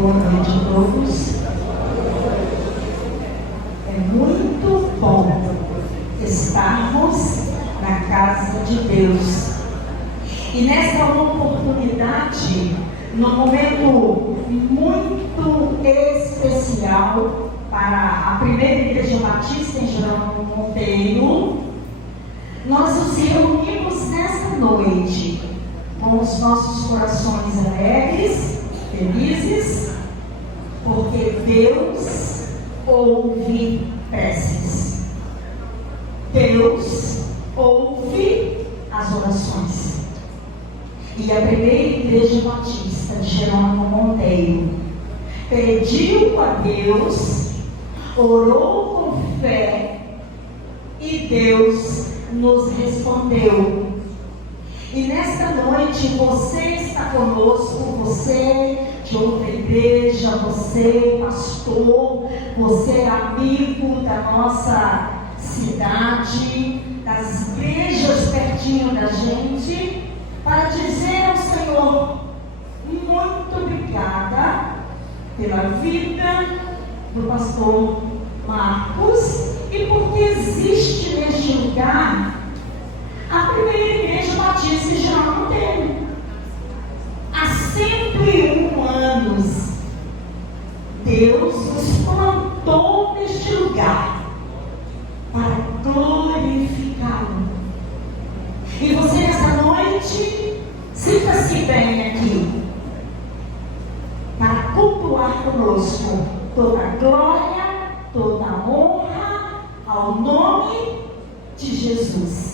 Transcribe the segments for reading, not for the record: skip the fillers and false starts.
Boa noite a todos. É muito bom estarmos na casa de Deus. E nesta oportunidade, num momento muito especial para a primeira Igreja Batista em Jerônimo Monteiro, nós nos reunimos nesta noite com os nossos corações alegres, felizes, porque Deus ouve preces. Deus ouve as orações. E a primeira Igreja Batista de Jerônimo Monteiro pediu a Deus, orou com fé e Deus nos respondeu. E nesta noite você está conosco, você de outra igreja, você pastor, você é amigo da nossa cidade, das igrejas pertinho da gente, para dizer ao Senhor, muito obrigada pela vida do pastor Marcos e porque existe neste lugar a primeira Igreja Batista de Jerônimo Monteiro. Há 101 anos, Deus nos plantou neste lugar para glorificá-lo. E você nesta noite, sinta-se bem aqui para cultuar conosco toda a glória, toda a honra ao nome de Jesus.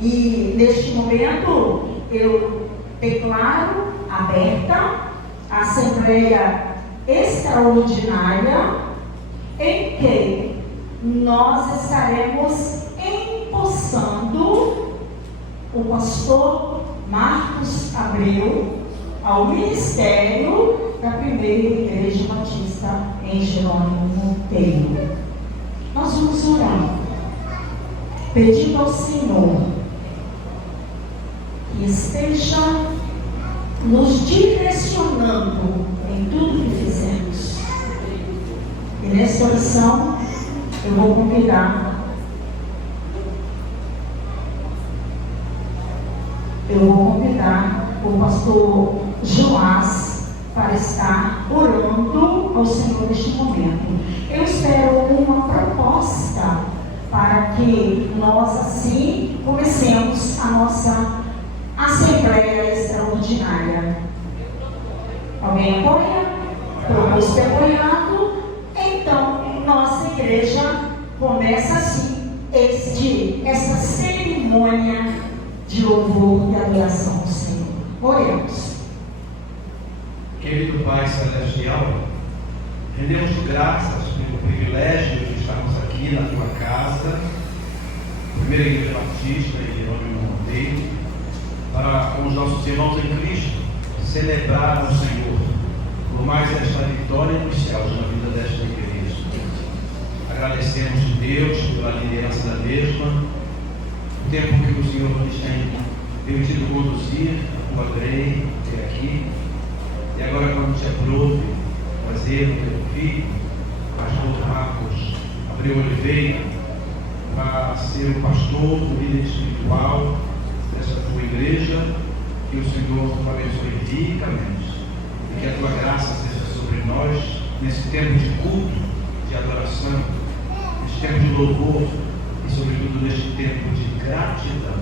E neste momento eu declaro aberta a Assembleia Extraordinária em que nós estaremos empossando o pastor Marcos Abreu ao ministério da primeira Igreja Batista em Jerônimo Monteiro. Nós vamos orar, pedindo ao Senhor que esteja nos direcionando em tudo que fizemos. E nesta oração eu vou convidar o pastor Joás para estar orando ao Senhor neste momento. Eu espero uma proposta para que nós assim comecemos a nossa Assembleia Extraordinária. Alguém apoia? Proposto e apoiado. Então, nossa igreja começa assim esta cerimônia de louvor e adoração ao Senhor. Oremos. Querido Pai Celestial, rendemos graças pelo privilégio de estarmos aqui na tua casa, primeira Igreja Batista em Jerônimo Monteiro, para com os nossos irmãos em Cristo celebrar o Senhor por mais esta vitória nos céus na vida desta igreja. Agradecemos a Deus pela liderança da mesma, o tempo que o Senhor nos tem permitido conduzir a tua grei até aqui, e agora quando te aprove trazer o teu filho, pastor Marcos Abreu Oliveira, para ser o pastor, o líder espiritual dessa tua igreja, que o Senhor nos abençoe ricamente e que a tua graça seja sobre nós nesse tempo de culto, de adoração, nesse tempo de louvor e sobretudo neste tempo de gratidão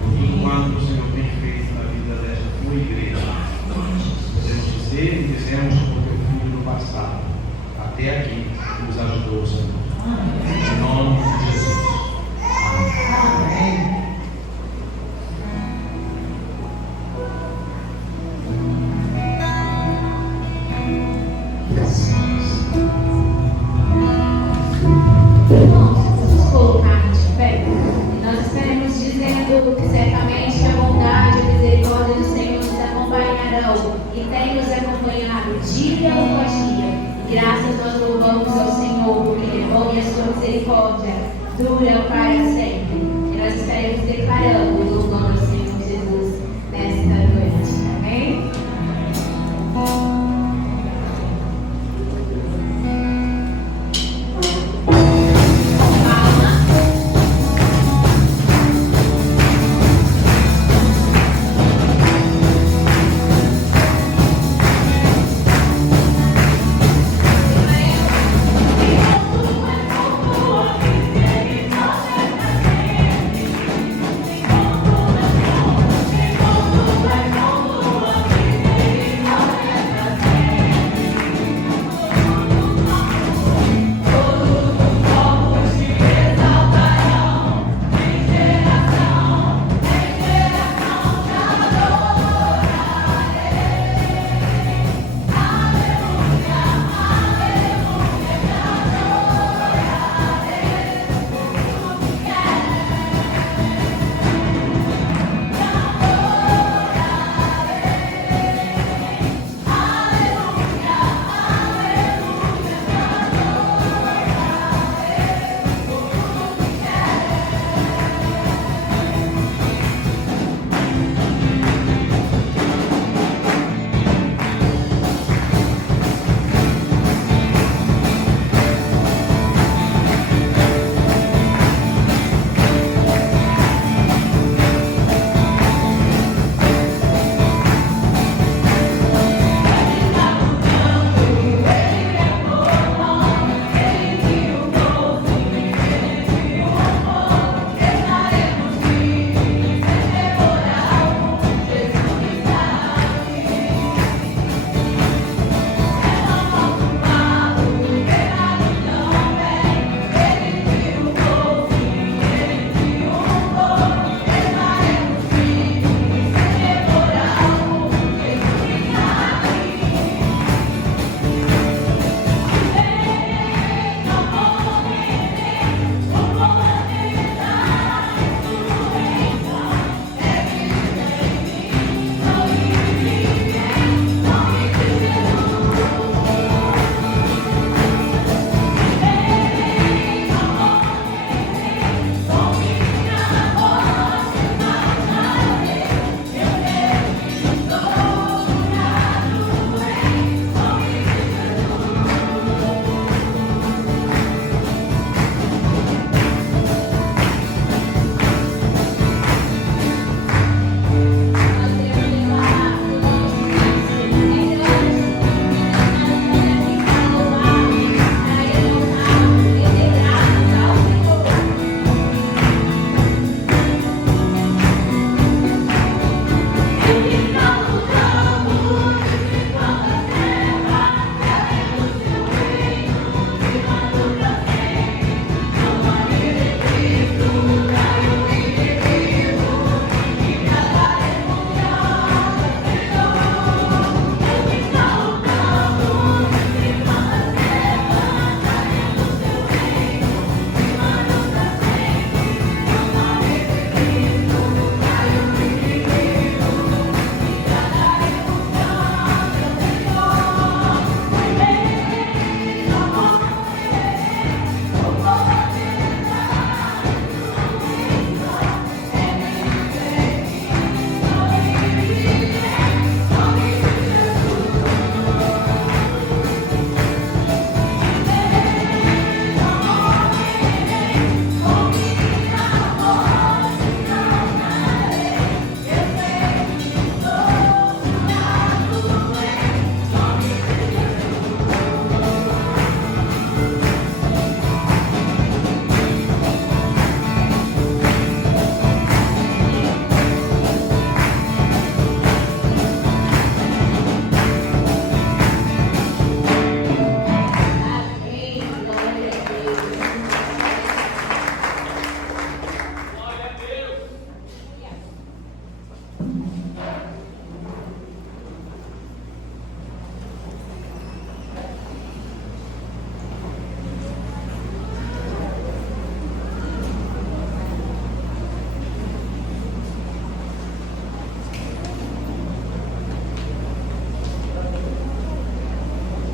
por tudo quanto o Senhor tem feito na vida desta tua igreja. Podemos dizer e dizemos por teu filho no passado, até aqui nos ajudou o Senhor. Em nome de Jesus. Amém. Vamos colocar de pé. Nós estaremos dizendo que certamente a bondade e a misericórdia do Senhor nos acompanharão e tem nos acompanhado dia após dia. Graças nós louvamos ao Senhor, porque Ele é bom e a sua misericórdia dura para sempre. E nós estaremos declarando o louvor ao Senhor Jesus nesta noite. Amém?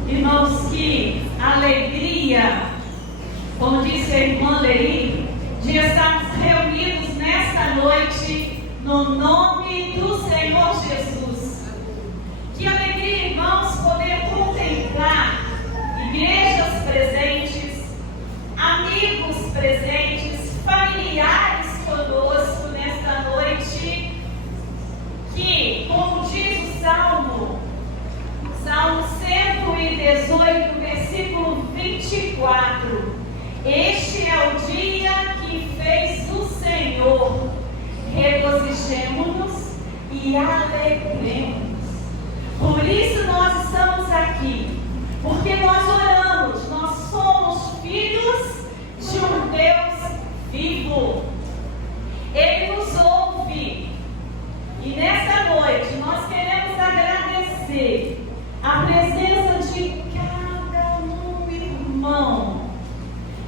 Irmãos, que alegria, como disse a irmã Leí, de estarmos reunidos nesta noite no nome do Senhor Jesus. Que alegria, irmãos, poder contemplar igrejas presentes, amigos presentes, familiares conosco nesta noite, que, como diz o Salmo 118, versículo 24, este é o dia que fez o Senhor, regozijemo-nos e alegremos. Por isso nós estamos aqui, porque nós oramos, nós somos filhos de um Deus vivo. Ele nos ouve. E nesta noite nós queremos agradecer a presença de cada irmão.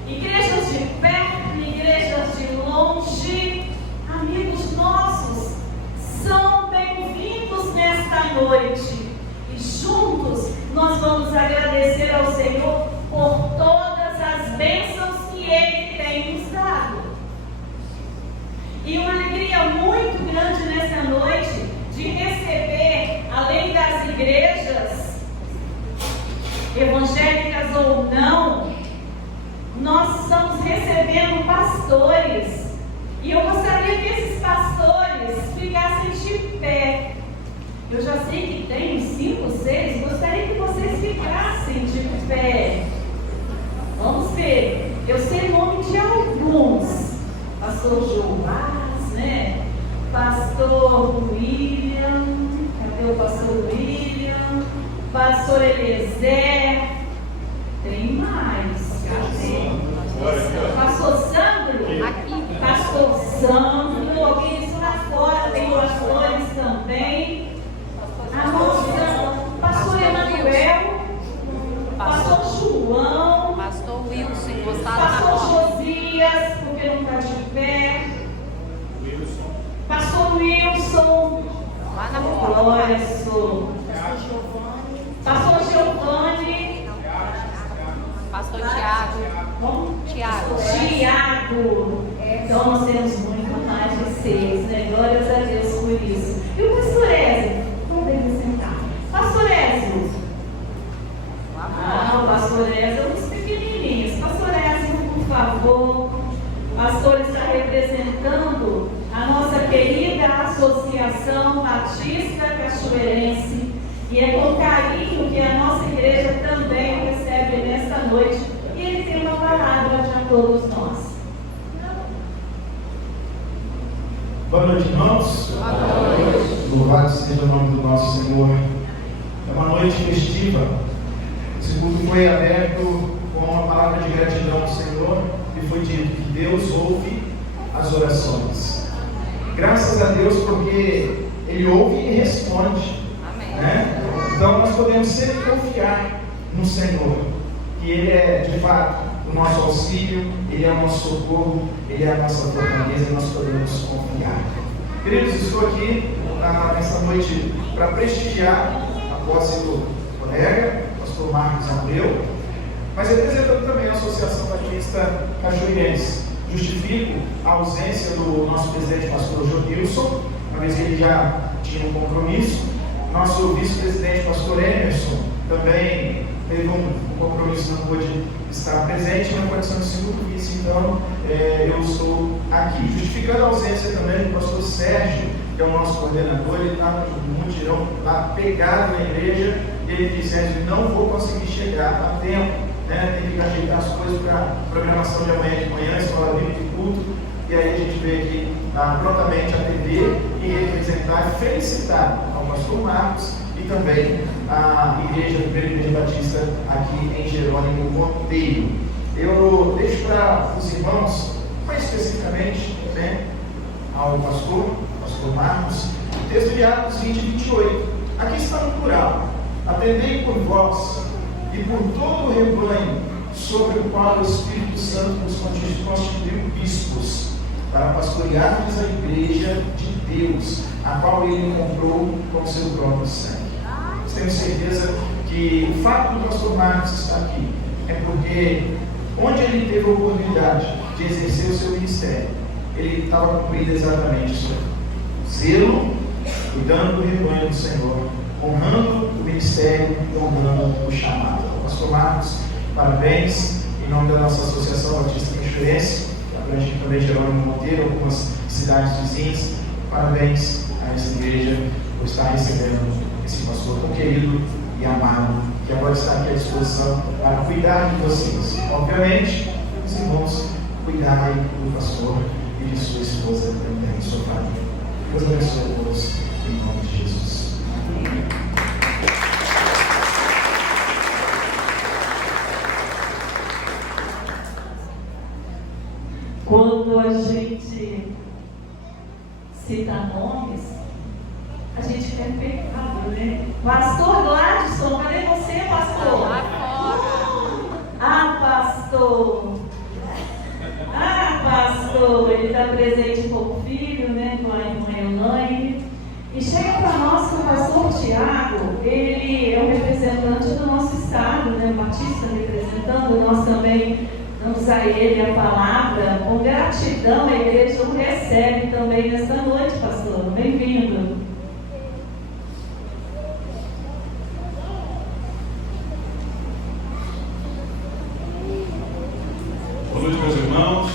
Igrejas de perto, igrejas de longe, amigos nossos, são bem-vindos nesta noite. E juntos nós vamos agradecer ao Senhor por todas as bênçãos que Ele tem nos dado. E uma alegria muito grande nessa noite de receber, além das igrejas, evangélicas ou não, nós estamos recebendo pastores. E eu gostaria que esses pastores ficassem de pé. Eu já sei que tem uns 5, 6, gostaria que vocês ficassem de pé. Vamos ver. Eu sei o nome de alguns. Pastor Joás, né? Pastor William. Cadê o pastor William? Pastor Eliezer. Tem mais. Cadê? Pastor Sandro? Aqui. Pastor Sandro. Alguém isso lá fora. Tem pastores também. A nossa. Pastor Emanuel. Pastor João. Pastor Wilson, encostado na Pastor Josias, porque não está de pé. Pastor Wilson. lá na porta. Glória, Senhor. Pastor Giovanni. Pastor Tiago. Bom? Tiago. Tiago. Então nós temos muito mais de 6, né? Glórias a Deus por isso. E o pastor Ézio? Podemos sentar. Pastor Ézio. O pastor Ézio é um dos pequenininhos. Pastor Ézio, por favor. O pastor está representando a nossa querida Associação Batista Cachoeirense. E é com carinho que a nossa igreja também recebe nesta noite. E ele tem uma palavra para todos nós. Boa noite, irmãos. Boa noite. Louvado seja o nome do nosso Senhor. É uma noite festiva. Esse culto foi aberto com uma palavra de gratidão ao Senhor e foi dito que Deus ouve as orações. Graças a Deus, porque Ele ouve e responde. Amém. Né? Então nós podemos sempre confiar no Senhor, que Ele é de fato o nosso auxílio, Ele é o nosso socorro, Ele é a nossa fortaleza e nós podemos confiar. Queridos, estou aqui nessa noite para prestigiar a posse do colega, pastor Marcos Abreu, mas representando também a Associação Batista Cachoeirense. Justifico a ausência do nosso presidente, pastor Jonilson, uma vez que ele já tinha um compromisso. Nosso vice-presidente, pastor Emerson, também teve um compromisso, não pôde estar presente, na condição de segundo vice, então eu estou aqui. Justificando a ausência também do pastor Sérgio, que é o nosso coordenador, ele está no mutirão, lá pegado na igreja, e ele disse: Sérgio, não vou conseguir chegar a tempo, né? Tem que ajeitar as coisas para a programação de amanhã de manhã, escola bíblica e culto, e aí a gente veio aqui prontamente atender e representar e felicitar ao pastor Marcos e também a igreja do Primeira Igreja Batista aqui em Jerônimo Monteiro. Eu deixo para os irmãos, mais especificamente, né, ao pastor Marcos, texto de Atos 20 e 28. Aqui está no plural. Atendei por vós e por todo o rebanho sobre o qual o Espírito Santo nos constituiu bispos, para pastorearmos a igreja de Deus, a qual ele comprou com seu próprio sangue. Nós temos certeza que o fato do pastor Marcos estar aqui é porque onde ele teve a oportunidade de exercer o seu ministério, ele estava cumprindo exatamente isso. Zelo, cuidando do rebanho do Senhor, honrando o ministério e honrando o chamado. Pastor Marcos, parabéns, em nome da nossa Associação Batista Cachoeirense, abrange também Jerônimo Monteiro, algumas cidades vizinhas. Parabéns a essa igreja por estar recebendo esse pastor tão querido e amado, que agora está aqui à disposição para cuidar de vocês. Obviamente, os irmãos cuidarem do pastor e de sua esposa também, sua família. Deus abençoe a todos, em nome de Jesus. Amém. Quando a gente cita nomes, a gente quer pecado, né? Pastor Gladson, cadê você, pastor? Ah, pastor! Ah, pastor! Ele está presente com o filho, né? Com a irmã Elaine. E chega para nós que o pastor Tiago, ele é o representante do nosso estado, né? O Batista representando, nós também damos a ele a palavra. Com gratidão, a igreja o recebe também nesta noite, pastor. Bem-vindo. Boa noite, meus irmãos.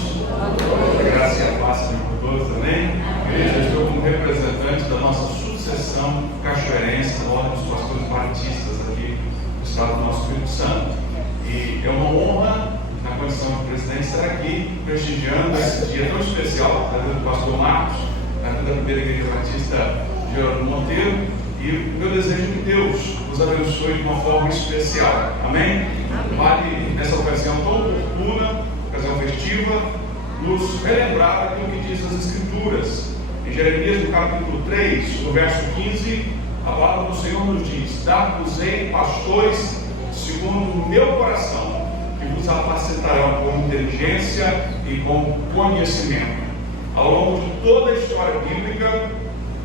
Graça e a paz seja por todos também. Eu estou como representante da nossa sucessão cachoeirense, da Ordem dos Pastores Batistas aqui do estado do nosso Espírito Santo. E é uma honra, na condição de presidente, estar aqui prestigiando esse dia tão especial da vida do pastor Marcos, da vida da primeira igreja batista Jerônimo Monteiro. E o meu desejo é que Deus nos abençoe de uma forma especial. Amém? Vale, nessa ocasião tão oportuna, ocasião festiva, nos relembrar aquilo que diz as Escrituras. Em Jeremias, no capítulo 3, no verso 15, a palavra do Senhor nos diz: dar-vos-ei pastores segundo o meu coração, que vos apacentarão com inteligência e com conhecimento. Ao longo de toda a história bíblica,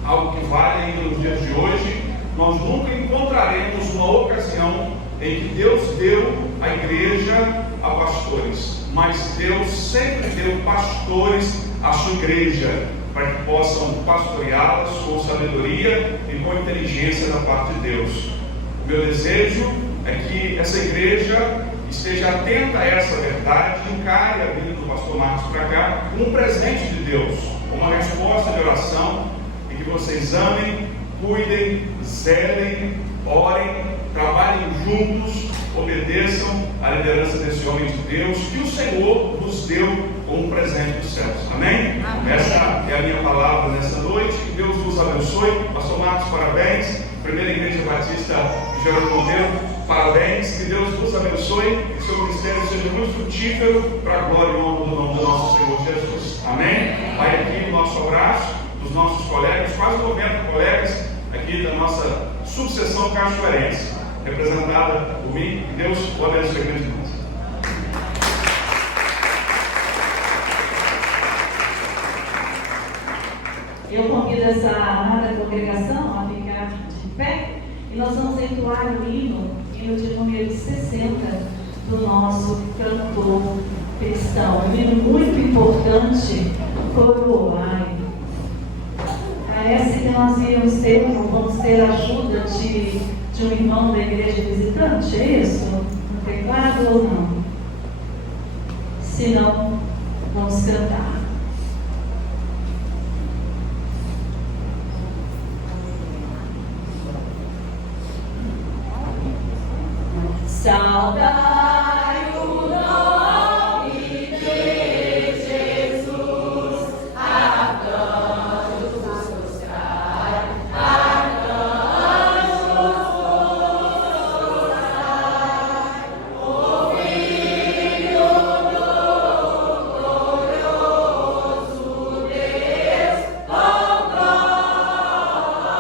algo que vale ainda nos dias de hoje, nós nunca encontraremos uma ocasião em que Deus deu a igreja a pastores, mas Deus sempre deu pastores à sua igreja, para que possam pastoreá-las com sabedoria e com inteligência da parte de Deus. O meu desejo é que essa igreja esteja atenta a essa verdade e encare a vida do pastor Marcos para cá como um presente de Deus, como uma resposta de oração, e que vocês amem, cuidem, zelem, orem, trabalhem juntos, obedeçam à liderança desse homem de Deus que o Senhor nos deu como um presente dos céus. Amém? Amém. Essa é a minha palavra nessa noite. Que Deus nos abençoe. Pastor Marcos, parabéns. Primeira Igreja Batista de Jerônimo Monteiro, parabéns. Que Deus nos abençoe. Que o seu ministério seja muito frutífero para a glória e honra do nome do nosso Senhor Jesus. Amém? Vai aqui o nosso abraço dos nossos colegas, quase 90 colegas aqui da nossa subseção cachoeirense, representada por mim. Que Deus o abençoe grandemente. Eu convido essa amada congregação a ficar de pé e nós vamos entoar o hino de número 60 do nosso cantor cristão. Um hino muito importante, Coroai. Parece que nós vamos ter a ajuda de um irmão da igreja visitante, é isso? No teclado ou não? Se não, vamos cantar. Saudai o nome de Jesus, a cantos buscai, a cantos buscai, o Filho do glorioso Deus, com glória.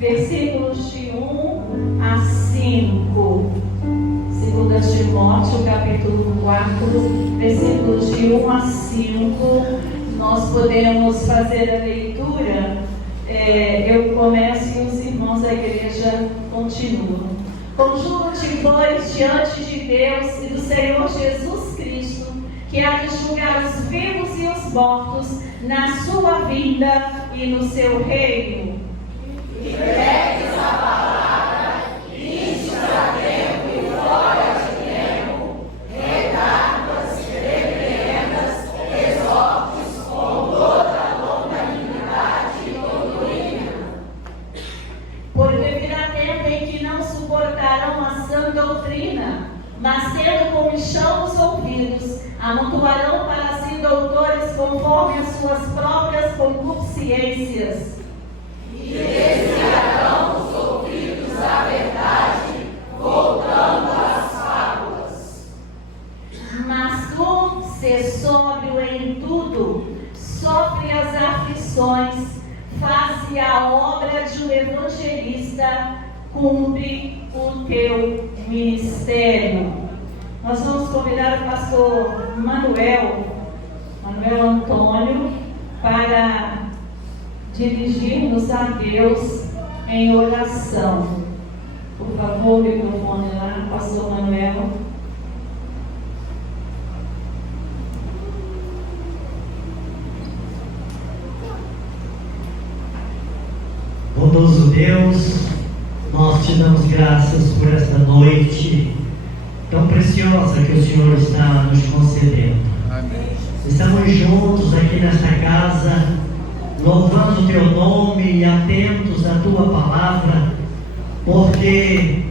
versículos de 1 a 5. 2 Timóteo, capítulo 4, versículos de 1 a 5. Nós podemos fazer a leitura. Eu começo e os irmãos da igreja continuam. Conjuro-te, pois, diante de Deus e do Senhor Jesus Cristo, que há de julgar os vivos e os mortos na sua vinda e no seu reino. E pregues a palavra, instes a tempo e fora de tempo, redardas, repreendas, exortes com toda longanimidade e doutrina. Porque virá tempo em que não suportarão a sã doutrina, mas tendo comichão os ouvidos, amontoarão para si doutores conforme as suas próprias concupiscências. E desviarão os ouvidos à verdade, voltando às fábulas. Mas tu, sê sóbrio em tudo, sofre as aflições, faze a obra de um evangelista, cumpre o teu ministério. Nós vamos convidar o pastor Manuel Antônio para dirigir-nos a Deus em oração. Por favor, o microfone lá, pastor Manuel. Bondoso Deus, nós te damos graças por esta noite tão preciosa que o Senhor está nos concedendo. Amém. Estamos juntos aqui nesta casa, louvando o teu nome e atentos à tua palavra, porque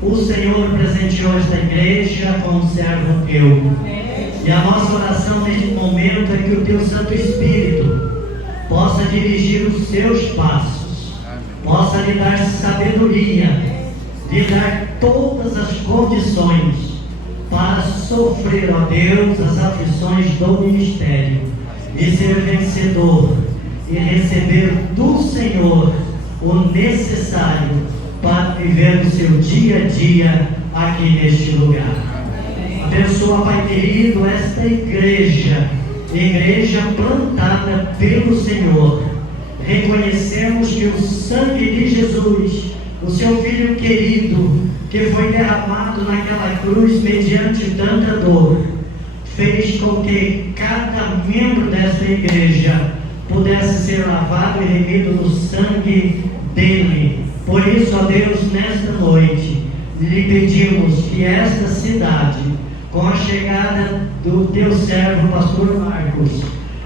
o Senhor presenteou esta igreja com um servo teu. Amém. E a nossa oração neste momento é que o teu Santo Espírito possa dirigir os seus passos, amém, possa lhe dar sabedoria, lhe dar todas as condições para sofrer, ó Deus, as aflições do ministério e ser vencedor e receber do Senhor o necessário para viver o seu dia a dia aqui neste lugar. Abençoa, Pai querido, esta igreja plantada pelo Senhor. Reconhecemos que o sangue de Jesus, o seu Filho querido, que foi derramado naquela cruz mediante tanta dor, fez com que cada membro desta igreja pudesse ser lavado e remido no sangue dele. Por isso, ó Deus, nesta noite, lhe pedimos que esta cidade, com a chegada do teu servo, pastor Marcos,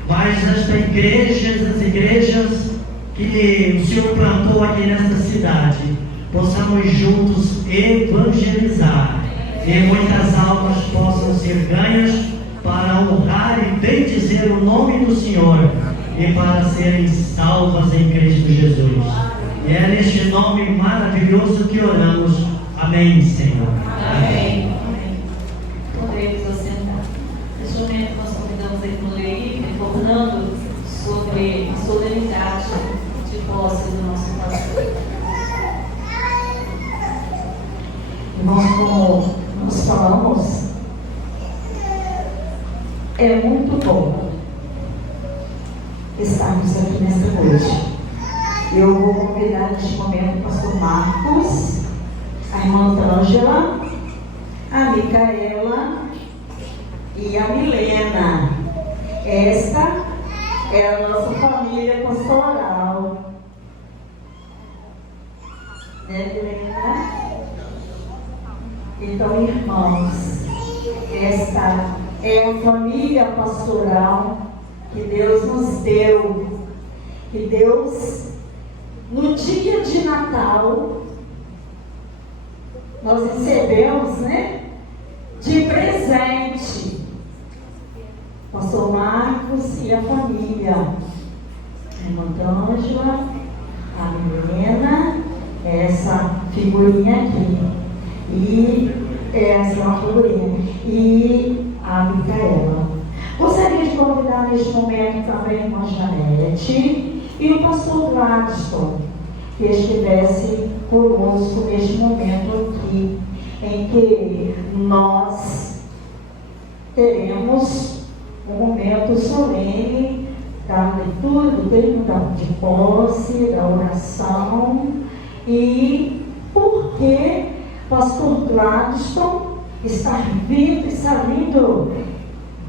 mas esta igreja, as igrejas que o Senhor plantou aqui nesta cidade, possamos juntos evangelizar e muitas almas possam ser ganhas para honrar e bendizer o nome do Senhor e para serem salvas em Cristo Jesus. E é neste nome maravilhoso que oramos. Amém, Senhor. Amém. Podemos assentar. Neste momento nós convidamos a irmã Leí, recordando sobre a solenidade de posse do nosso pastor. Irmãos, como nós falamos, é muito bom estarmos aqui nesta noite. Eu vou convidar neste momento o pastor Marcos, a irmã Ângela, a Micaela e a Milena. Esta é a nossa família pastoral. Né, Milena? Então, irmãos, esta é a família pastoral que Deus nos deu. Que Deus, no dia de Natal, nós recebemos, né, de presente, pastor Marcos e a família, a irmã Ângela, a Milena, essa figurinha aqui, e essa é uma figurinha, e a Micaela. Gostaria de convidar neste momento também a irmã Janete e o pastor Gladstone que estivesse conosco neste momento aqui, em que nós teremos um momento solene da leitura do termo de posse, da oração, e porque pastor Gladstone está vindo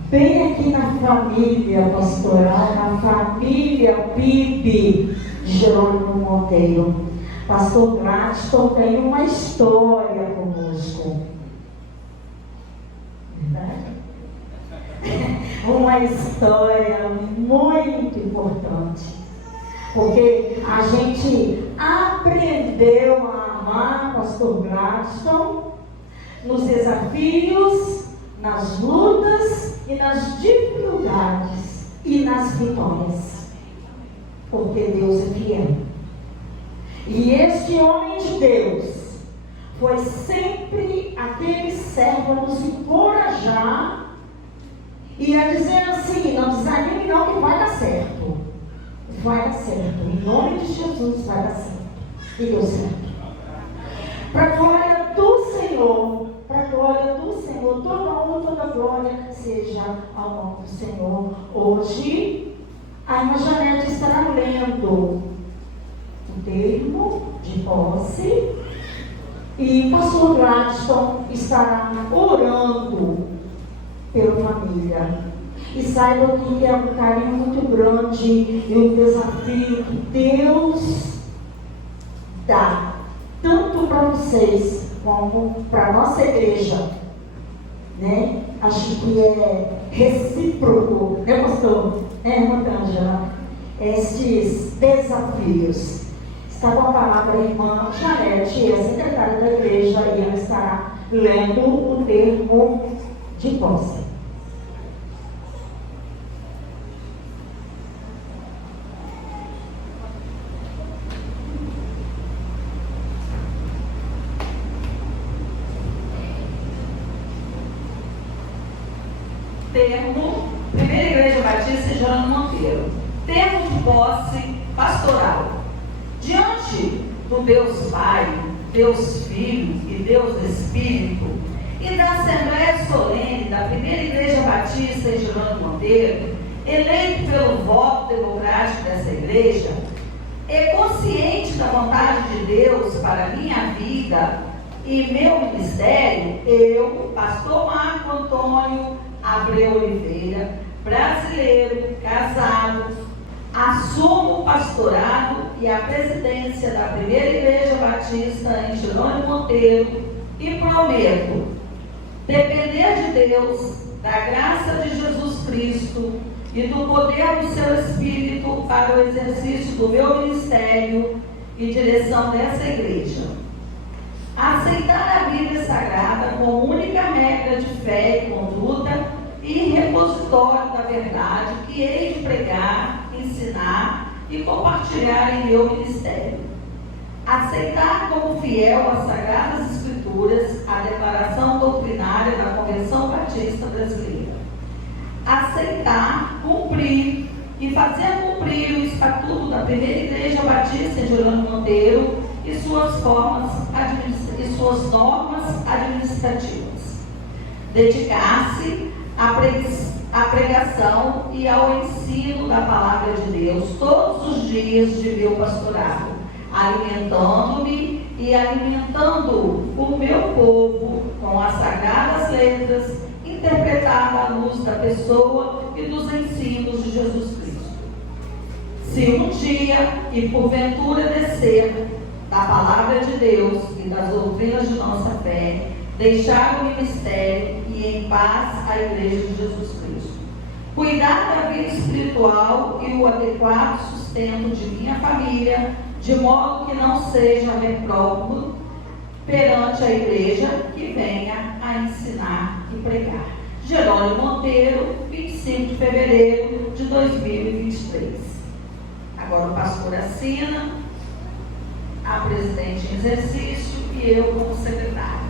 bem aqui na família pastoral, na família PIB de Jerônimo Monteiro. Pastor Gladstone tem uma história conosco. Verdade? Uma história muito importante, porque a gente aprendeu a amar pastor Gladstone nos desafios, nas lutas e nas dificuldades e nas vitórias, porque Deus é fiel. E este homem de Deus foi sempre aquele servo a nos encorajar e a dizer assim: não desanime não, que vai dar certo. Vai dar certo. Em nome de Jesus vai dar certo. E deu certo. Para a glória do Senhor, para a glória do Senhor, toda honra, toda glória seja ao nome do Senhor. Hoje, a irmã Janete estará lendo o termo de posse e o pastor Gladstone estará orando pela família. E saiba que é um carinho muito grande e um desafio que Deus dá, tanto para vocês como para a nossa igreja, né? Acho que é recíproco, né, pastor? Irmã Ângela? Estes desafios. Está com a palavra a irmã Janete, é secretária da igreja, e ela estará lendo o termo de posse. Termo, Primeira Igreja Batista em Jerônimo Monteiro. Termo de posse pastoral. Diante do Deus Pai, Deus Filho e Deus Espírito, e da Assembleia Solene da Primeira Igreja Batista em Jerônimo Monteiro, eleito pelo voto democrático dessa igreja, é consciente da vontade de Deus para a minha vida e meu ministério, eu, pastor Marco Antônio Abreu Oliveira, brasileiro, casado, assumo o pastorado e a presidência da Primeira Igreja Batista em Jerônimo Monteiro e prometo depender de Deus, da graça de Jesus Cristo e do poder do seu Espírito para o exercício do meu ministério e direção dessa igreja. Aceitar a Bíblia Sagrada como única regra de fé e conduta e repositório da verdade que hei de pregar, ensinar e compartilhar em meu ministério. Aceitar como fiel as Sagradas Escrituras, a declaração doutrinária da Convenção Batista Brasileira. Aceitar, cumprir e fazer cumprir o Estatuto da Primeira Igreja Batista em Jerônimo Monteiro e suas normas administrativas. Dedicar-se à pregação e ao ensino da Palavra de Deus todos os dias de meu pastorado, alimentando-me e alimentando o meu povo com as sagradas letras, interpretada à luz da pessoa e dos ensinos de Jesus Cristo. Se um dia e porventura descer da Palavra de Deus e das doutrinas de nossa fé, deixar o ministério e em paz a Igreja de Jesus Cristo. Cuidar da vida espiritual e o adequado sustento de minha família, de modo que não seja retrógrado perante a Igreja que venha a ensinar e pregar. Jerônimo Monteiro, 25 de fevereiro de 2023. Agora o pastor assina, a presidente em exercício e eu como secretária.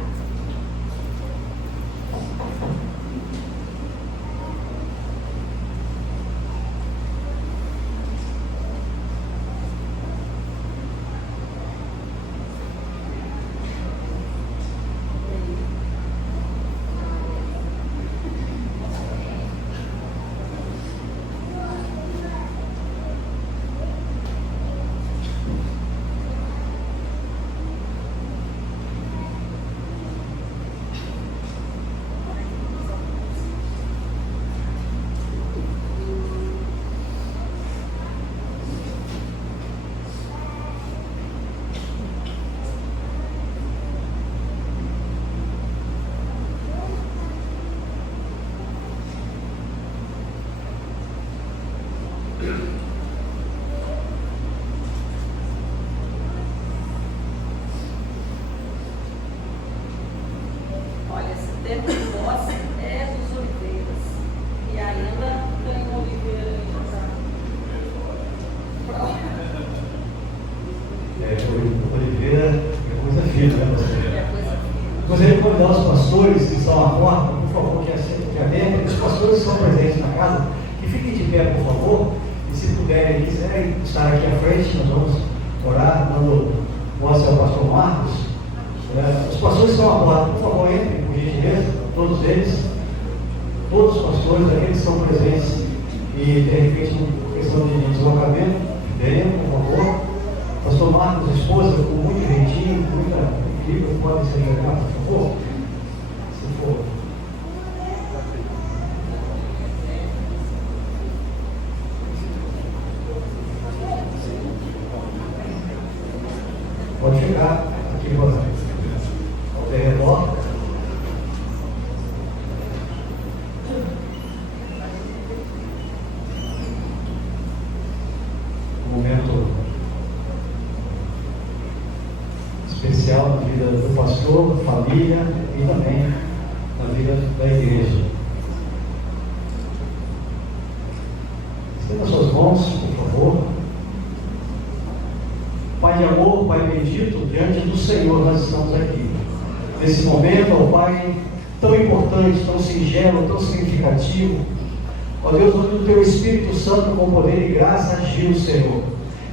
Olha, esse tempo de voz é dos Oliveiras. E ainda tem um Oliveira Oliveira é coisa fina, né, pastor? é coisa fina. Gostaria de convidar os pastores que estão à porta, por favor, que atendem. Os pastores que estão presentes na casa, que fiquem de pé, por favor. E se puderem e quiserem estar aqui à frente, nós vamos orar, dando voz ao pastor Marcos. Os pastores que estão à porta, por favor, entrem, por gentileza, todos eles. Todos os pastores, aqueles que estão presentes e, de repente, por questão de deslocamento, venham, por favor. Pastor Marcos, esposa, com muito jeitinho, com muita equilíbrio, podem se ajoelhar, por favor? Se for. Pode chegar aqui, ao derredor. Um momento especial na vida do pastor, da família e também na vida da igreja. Estenda suas mãos, por favor. Pai de amor, Pai bendito, diante do Senhor nós estamos aqui. Nesse momento, ó Pai, tão importante, tão singelo, tão significativo. Ó Deus, onde o Teu Espírito Santo com poder e graça agiu, Senhor.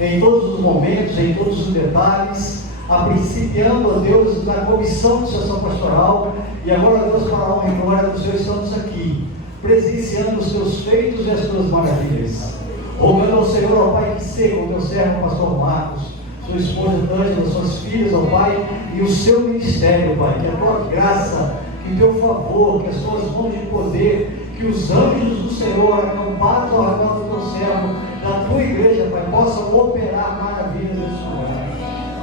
Em todos os momentos, em todos os detalhes, a principiando, ó Deus, na comissão de sessão pastoral, e agora, Deus, para a honra e glória do Senhor, estamos aqui, presenciando os Teus feitos e as Tuas maravilhas. Rogando ao Senhor, ó Pai, que seja o Teu servo, pastor Marcos, sua esposa Ângela, suas filhas, ó Pai, e o seu ministério, Pai, que a Tua graça, que o Teu favor, que as Tuas mãos de poder, que os anjos do Senhor, acampados ao redor do Teu servo, da Tua igreja, Pai, possam operar maravilhas neste lugar.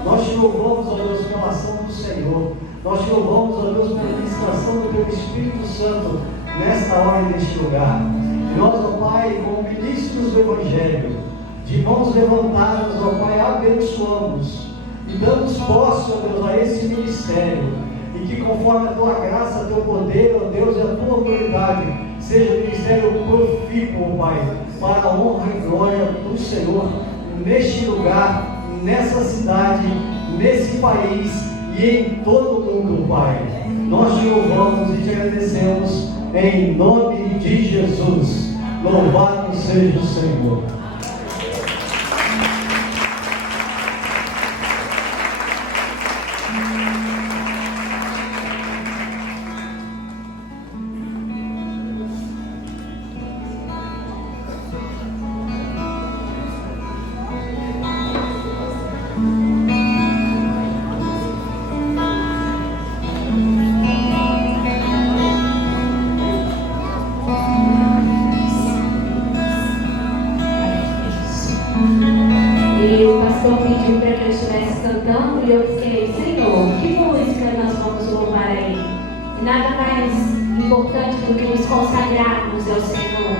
Nós te louvamos, ó Deus, pela ação do Senhor. Nós te louvamos, ó Deus, pela ministração do Teu Espírito Santo nesta hora e neste lugar. E nós, ó Pai, como ministros do Evangelho, de mãos levantadas, ó Pai, abençoamos e damos posse, ó Deus, a esse ministério. E que conforme a Tua graça, Teu poder, ó Deus, e a Tua autoridade, seja um ministério profícuo, ó Pai, para a honra e glória do Senhor, neste lugar, nessa cidade, nesse país e em todo o mundo, Pai. Nós te louvamos e te agradecemos em nome de Jesus. Louvado seja o Senhor. E o pastor pediu para que eu estivesse cantando e eu fiquei, Senhor, que música nós vamos louvar a Ele? E nada mais importante do que nos consagrarmos ao Senhor.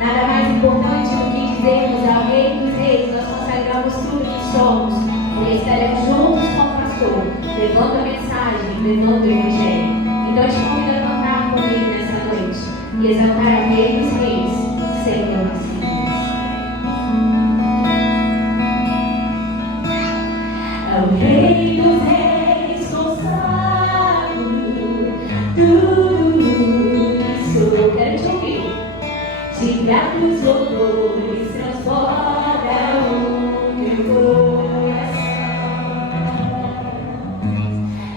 Nada mais importante do que dizermos ao Rei dos Reis, nós consagramos tudo que somos, porque estaremos juntos com o pastor, levando a mensagem, levando o Evangelho. Então eu te convido a cantar comigo nessa noite e exaltar ao Rei dos Reis, Senhor dos Senhores. Ao Rei dos Reis consagro tudo que sou. Eu quero te ouvir. De gratos louvores transborda o meu coração.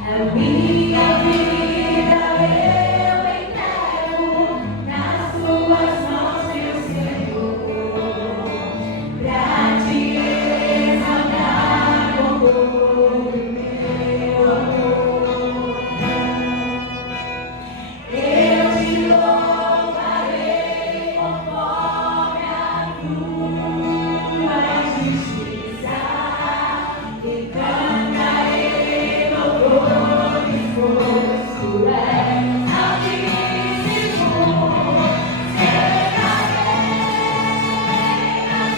A minha vida eu entrego nas Tuas mãos, meu Senhor, pra Te exaltar com todo o meu amor. Eu Te louvarei conforme a Tua justiça e cantarei louvores, pois Tu és Altíssimo, será bem nas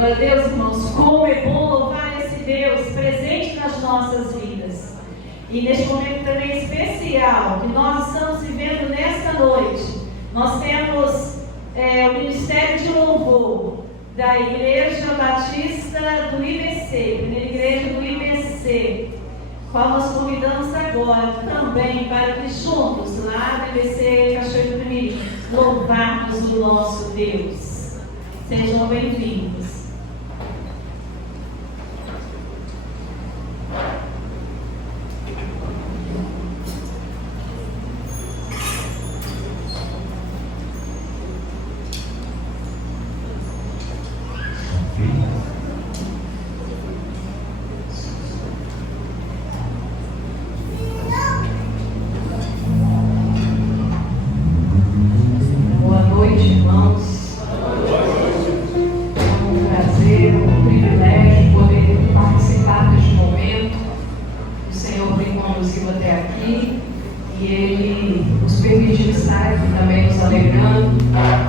Glória a Deus, irmãos. Como é bom louvar esse Deus presente nas nossas vidas. E neste momento também especial que nós estamos vivendo nesta noite, nós temos o Ministério de Louvor da Igreja Batista do IBC, primeira igreja do IBC, qual nós convidamos agora também para que juntos, lá no IBC Cachoeiro do Rio, louvarmos o nosso Deus. Sejam bem-vindos. Boa noite, irmãos. É um prazer, um privilégio poder participar deste momento. O Senhor me conduziu até aqui e Ele nos permitiu estar aqui também nos alegrando,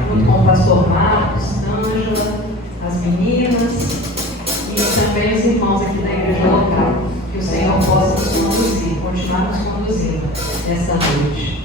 junto com o pastor Marcos, Ângela, as meninas e também os irmãos aqui da igreja local. Que o Senhor possa nos conduzir, continuar nos conduzindo nessa noite.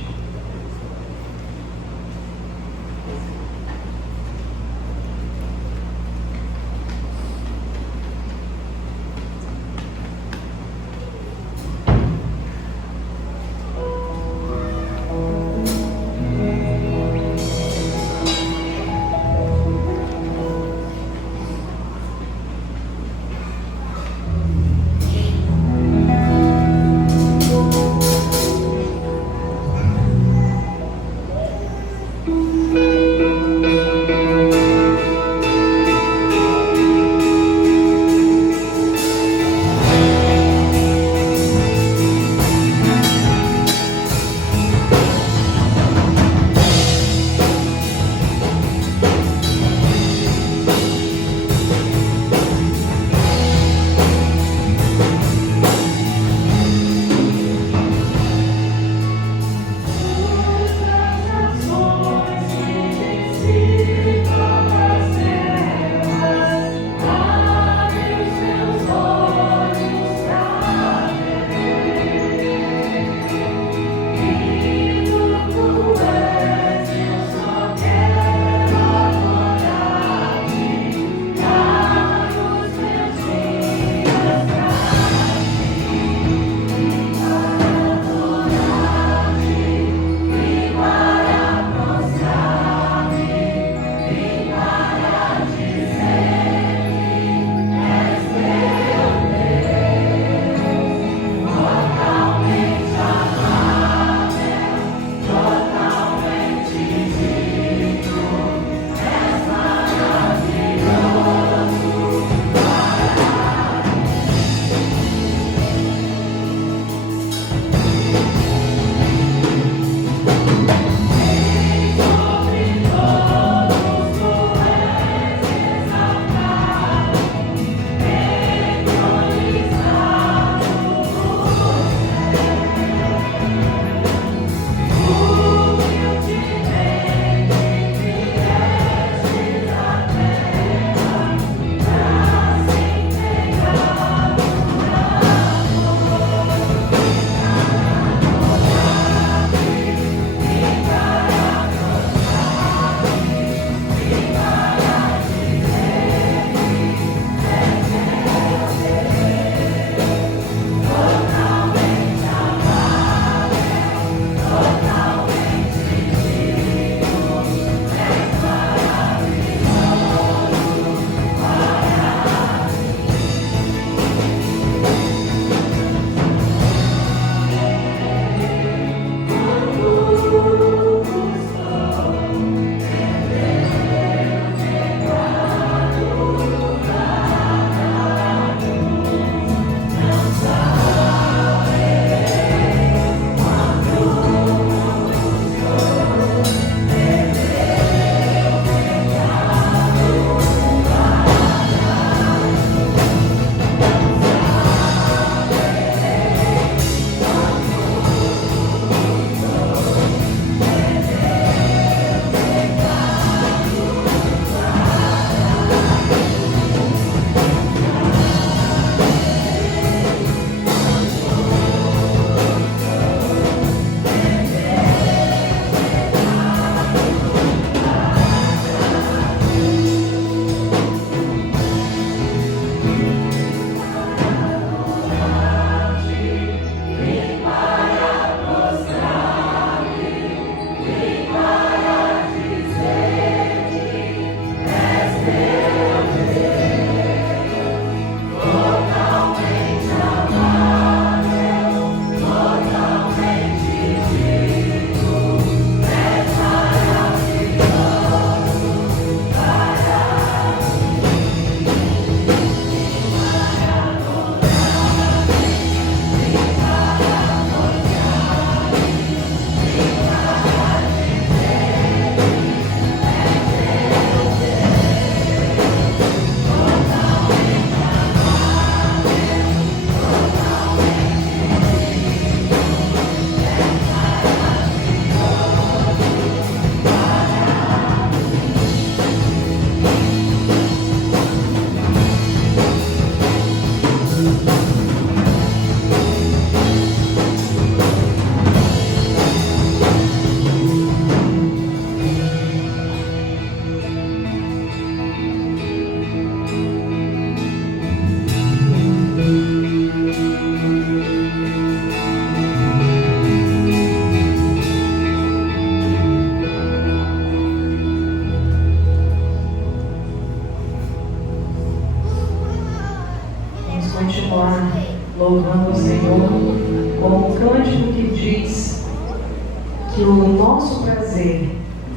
que o nosso prazer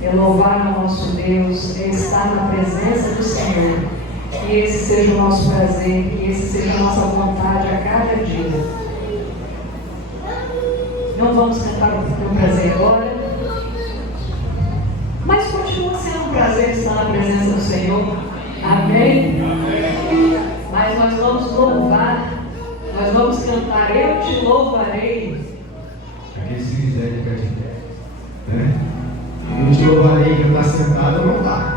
é louvar o nosso Deus, é estar na presença do Senhor. Que esse seja o nosso prazer, que esse seja a nossa vontade a cada dia. Não vamos cantar o prazer agora, mas continua sendo um prazer estar na presença do Senhor. Amém? Mas nós vamos louvar, nós vamos cantar, eu te louvarei. Aquele se quiser ficar de pé, né? Eu te louvarei, que está sentado não dá.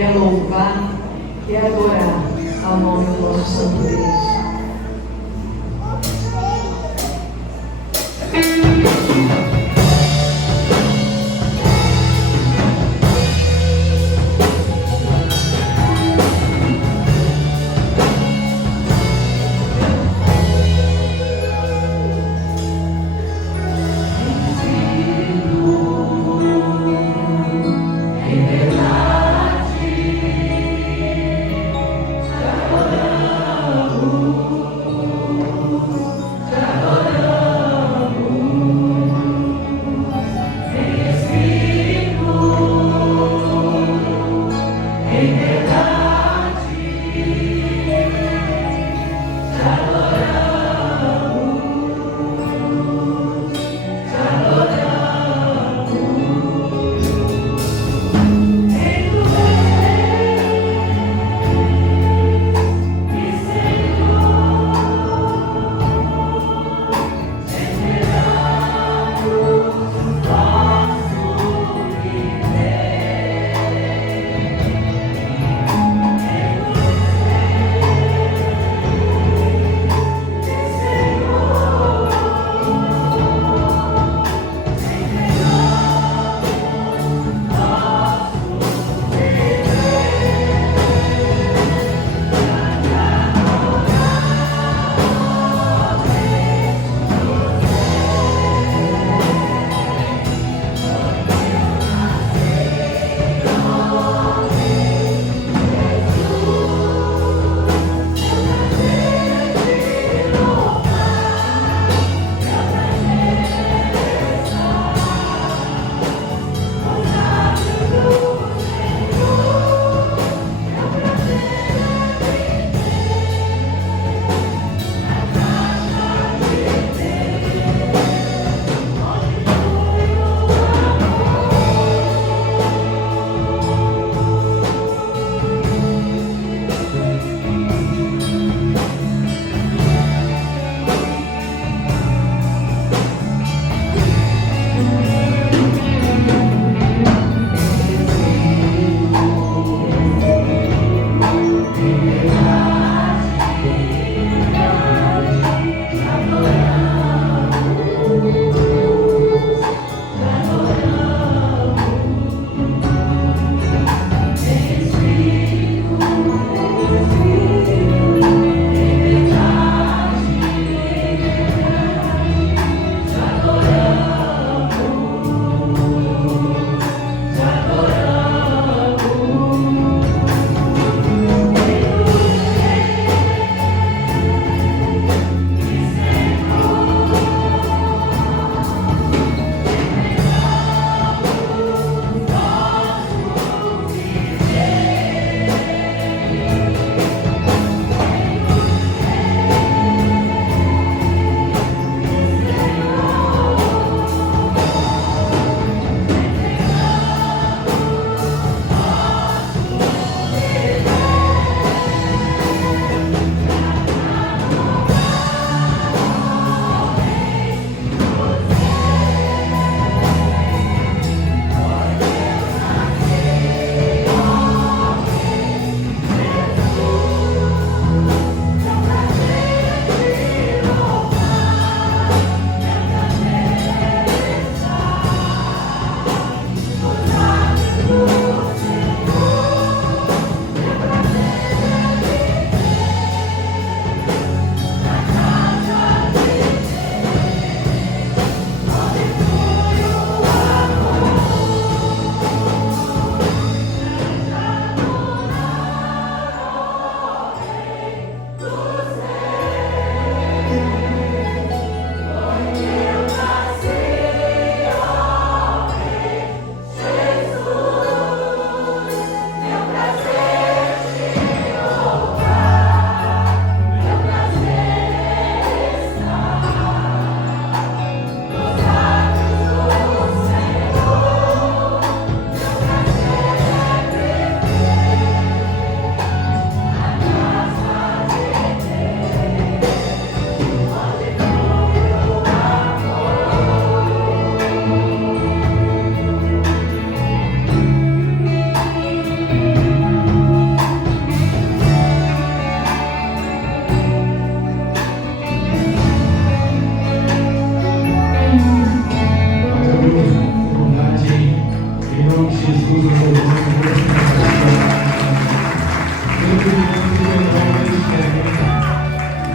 quer louvar, quer adorar ao nome do nosso Santo Deus. Oh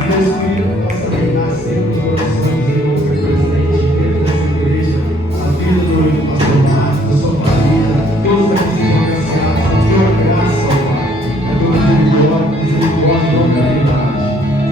meu Espírito possa reinar sempre nos corações e no presidente dentro dessa igreja, a vida do pastor Marcos, da sua família, todos aqui que vão nessa área, a tua graça, ó Pai, a tua misericórdia e humanidade.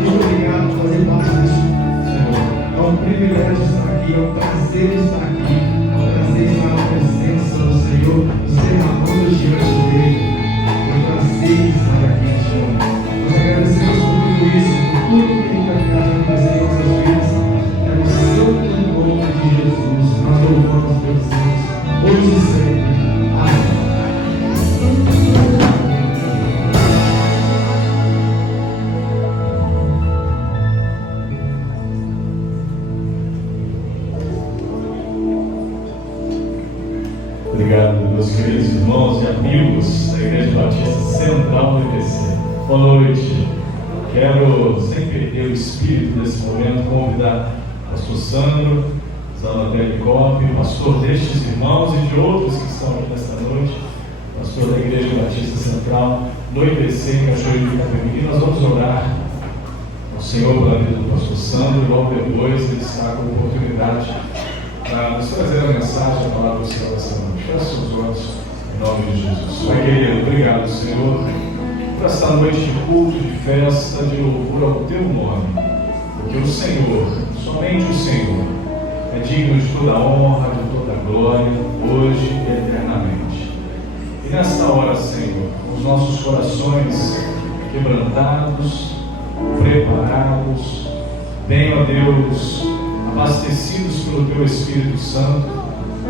Muito obrigado por fazer parte disso, Senhor. É um privilégio estar aqui, é um prazer estar aqui, é um prazer estar na presença do Senhor, nos derramando diante dele. É um prazer estar aqui, Senhor. Nós agradecemos por tudo isso, por tudo que tem caminhado a acontecer em nossas vidas. É no santo nome de Jesus. Nós louvamos Deus hoje e sempre. Amém. Obrigado, meus queridos irmãos e amigos da Igreja Batista Central do IPC. Boa noite. Quero, sem perder o espírito desse momento, convidar o pastor Sandro, Zanatelli Coppe, pastor destes irmãos e de outros que estão aqui nesta noite, pastor da Igreja Batista Central do IPC em Cachoeiro de Itapemirim. Nós vamos orar ao Senhor pela vida do pastor Sandro e logo depois ele está com a oportunidade para nos trazer a mensagem, a palavra do Senhor dessa noite. Feche seus olhos em nome de Jesus. Pai querido, obrigado, Senhor, por esta noite de culto, de festa, de louvor ao teu nome. Porque o Senhor, somente o Senhor, é digno de toda honra, de toda glória, hoje e eternamente. E nesta hora, Senhor, os nossos corações quebrantados, preparados, bem, ó Deus, abastecidos pelo Teu Espírito Santo,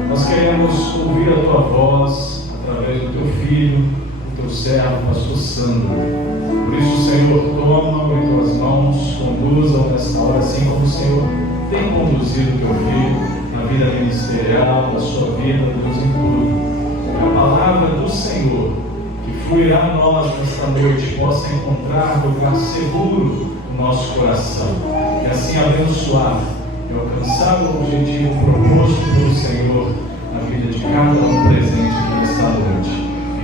nós queremos ouvir a Tua voz através do Teu Filho, do Teu servo, pastor Sandro. Por isso, Senhor, toma em Tuas mãos, conduza-o nesta hora, assim como o Senhor tem conduzido o Teu Filho na vida ministerial, na sua vida, Deus, em tudo. Que a palavra do Senhor, que fluirá a nós nesta noite, possa encontrar lugar seguro no nosso coração, e assim abençoar e alcançar o objetivo proposto pelo Senhor na vida de cada um presente aqui nesta noite.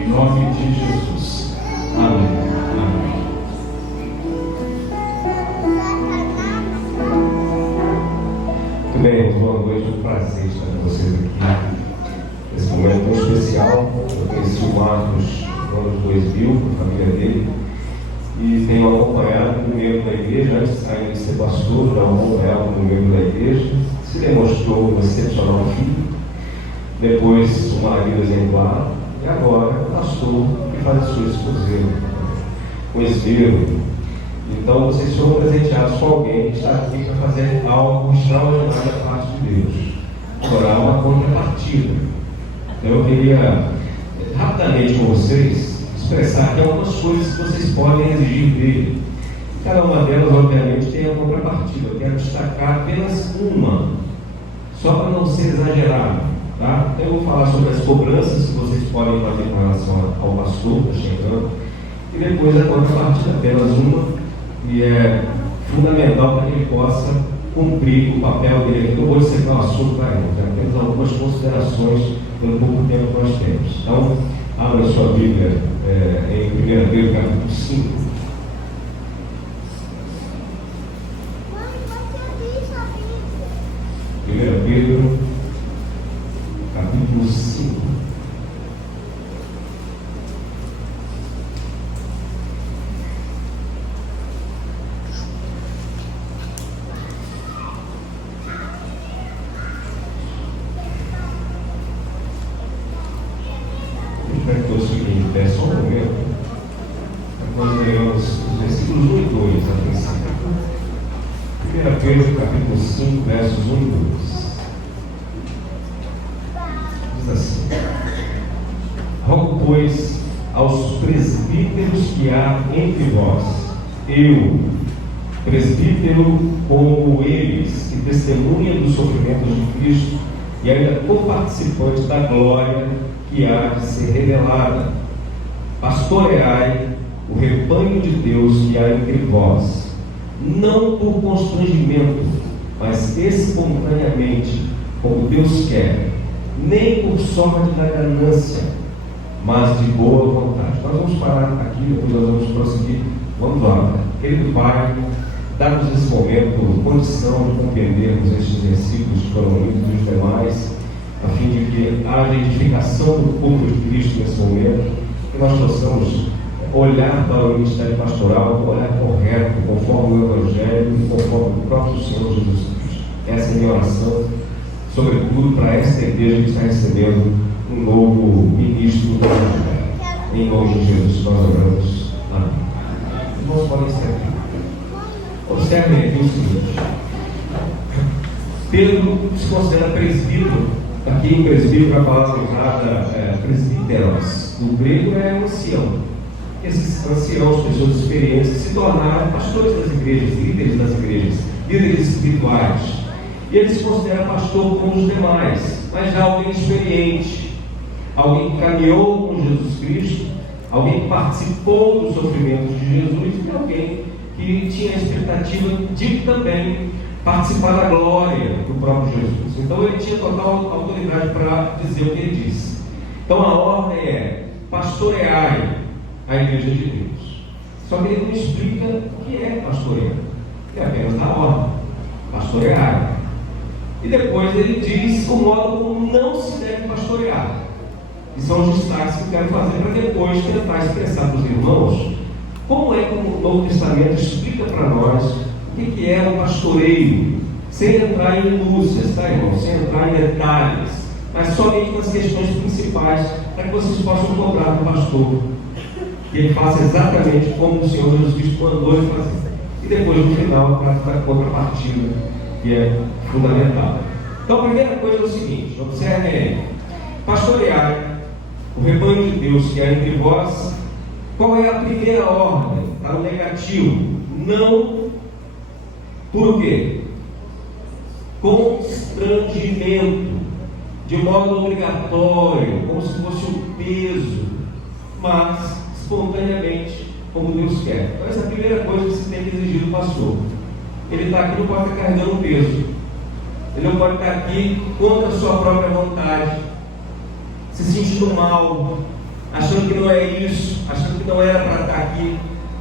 Em nome de Jesus. Amém. Amém. Muito bem, boa noite, é um prazer estar com vocês aqui nesse momento tão especial. Eu conheci o Marcos no ano de 2000, com a família dele, e tenho acompanhado um membro da igreja, antes ainda de ser pastor, já acompanhado um membro da igreja, se demonstrou um excepcional filho, depois um marido exemplar, e agora pastor que faz a sua esposa com esmero. Então vocês foram presenteados com alguém que está aqui para fazer algo extraordinário da parte de Deus, orar uma contrapartida. Então eu queria rapidamente com vocês expressar aqui algumas coisas que vocês podem exigir dele. Cada uma delas, obviamente, tem a contrapartida. Eu quero destacar apenas uma, só para não ser exagerado. Tá? Então eu vou falar sobre as cobranças que vocês podem fazer com relação ao pastor que está chegando, e depois a contrapartida, apenas uma, e é fundamental para que ele possa cumprir o papel dele aqui. Eu vou encerrar o assunto para ele, apenas algumas considerações pelo pouco tempo que nós temos. Então, abra a sua Bíblia em 1 Pedro capítulo 5. 1 Pedro capítulo 5. Todos fiquem de pé só um momento. Nós leremos os versículos 1 e 2 a princípio. 1 Pedro capítulo 5, versos 1 e 2. Diz assim: Rogo, pois, aos presbíteros que há entre vós, eu, presbítero como eles, que testemunha dos sofrimentos de Cristo e ainda coparticipante da glória que há de ser revelada. Pastoreai o rebanho de Deus que há entre vós, não por constrangimento, mas espontaneamente, como Deus quer, nem por sorte da ganância, mas de boa vontade. Nós vamos parar aqui, depois nós vamos prosseguir. Vamos lá. Querido Pai, dar-nos nesse momento condição de compreendermos estes versículos que foram lidos e os demais, a fim de que haja edificação do povo de Cristo nesse momento, que nós possamos olhar para o ministério pastoral, olhar correto, conforme o Evangelho e conforme o próprio Senhor Jesus Cristo. Essa é a minha oração, sobretudo para esta igreja que está recebendo um novo ministro do Evangelho. Em nome de Jesus, nós oramos. Amém. Irmãos, podem ser. Observem aqui o seguinte: Pedro se considera presbítero. Aqui em presbítero a palavra usada presbíteros. No grego é ancião. Esses anciãos, pessoas experientes, se tornaram pastores das igrejas, líderes das igrejas, líderes espirituais. E ele se considera pastor como os demais, mas já alguém experiente, alguém que caminhou com Jesus Cristo, alguém que participou dos sofrimentos de Jesus e alguém que tinha a expectativa de também participar da glória do próprio Jesus. Então ele tinha total autoridade para dizer o que ele disse. Então a ordem é: pastoreai a igreja de Deus. Só que ele não explica o que é pastorear. É apenas da ordem: pastoreai. E depois ele diz o modo como não se deve pastorear. E são os destaques que eu quero fazer para depois tentar expressar para os irmãos como é que o Novo Testamento explica para nós o que é o pastoreio, sem entrar em minúcias, tá, irmão? Sem entrar em detalhes, mas somente nas questões principais, para que vocês possam cobrar do pastor, que ele faça exatamente como o Senhor Jesus Cristo mandou ele fazer. E depois, no final, a contrapartida, que é fundamental. Então, a primeira coisa é o seguinte: observem aí, pastorear o rebanho de Deus que há entre vós. Qual é a primeira ordem? Está no negativo. Não. Por quê? Constrangimento, de modo obrigatório, como se fosse um peso, mas espontaneamente, como Deus quer. Então essa é a primeira coisa que você tem que exigir do pastor. Ele está aqui, não pode estar carregando um peso. Ele não pode estar aqui contra a sua própria vontade, se sentindo mal, achando que não é isso, achando que não era para estar aqui.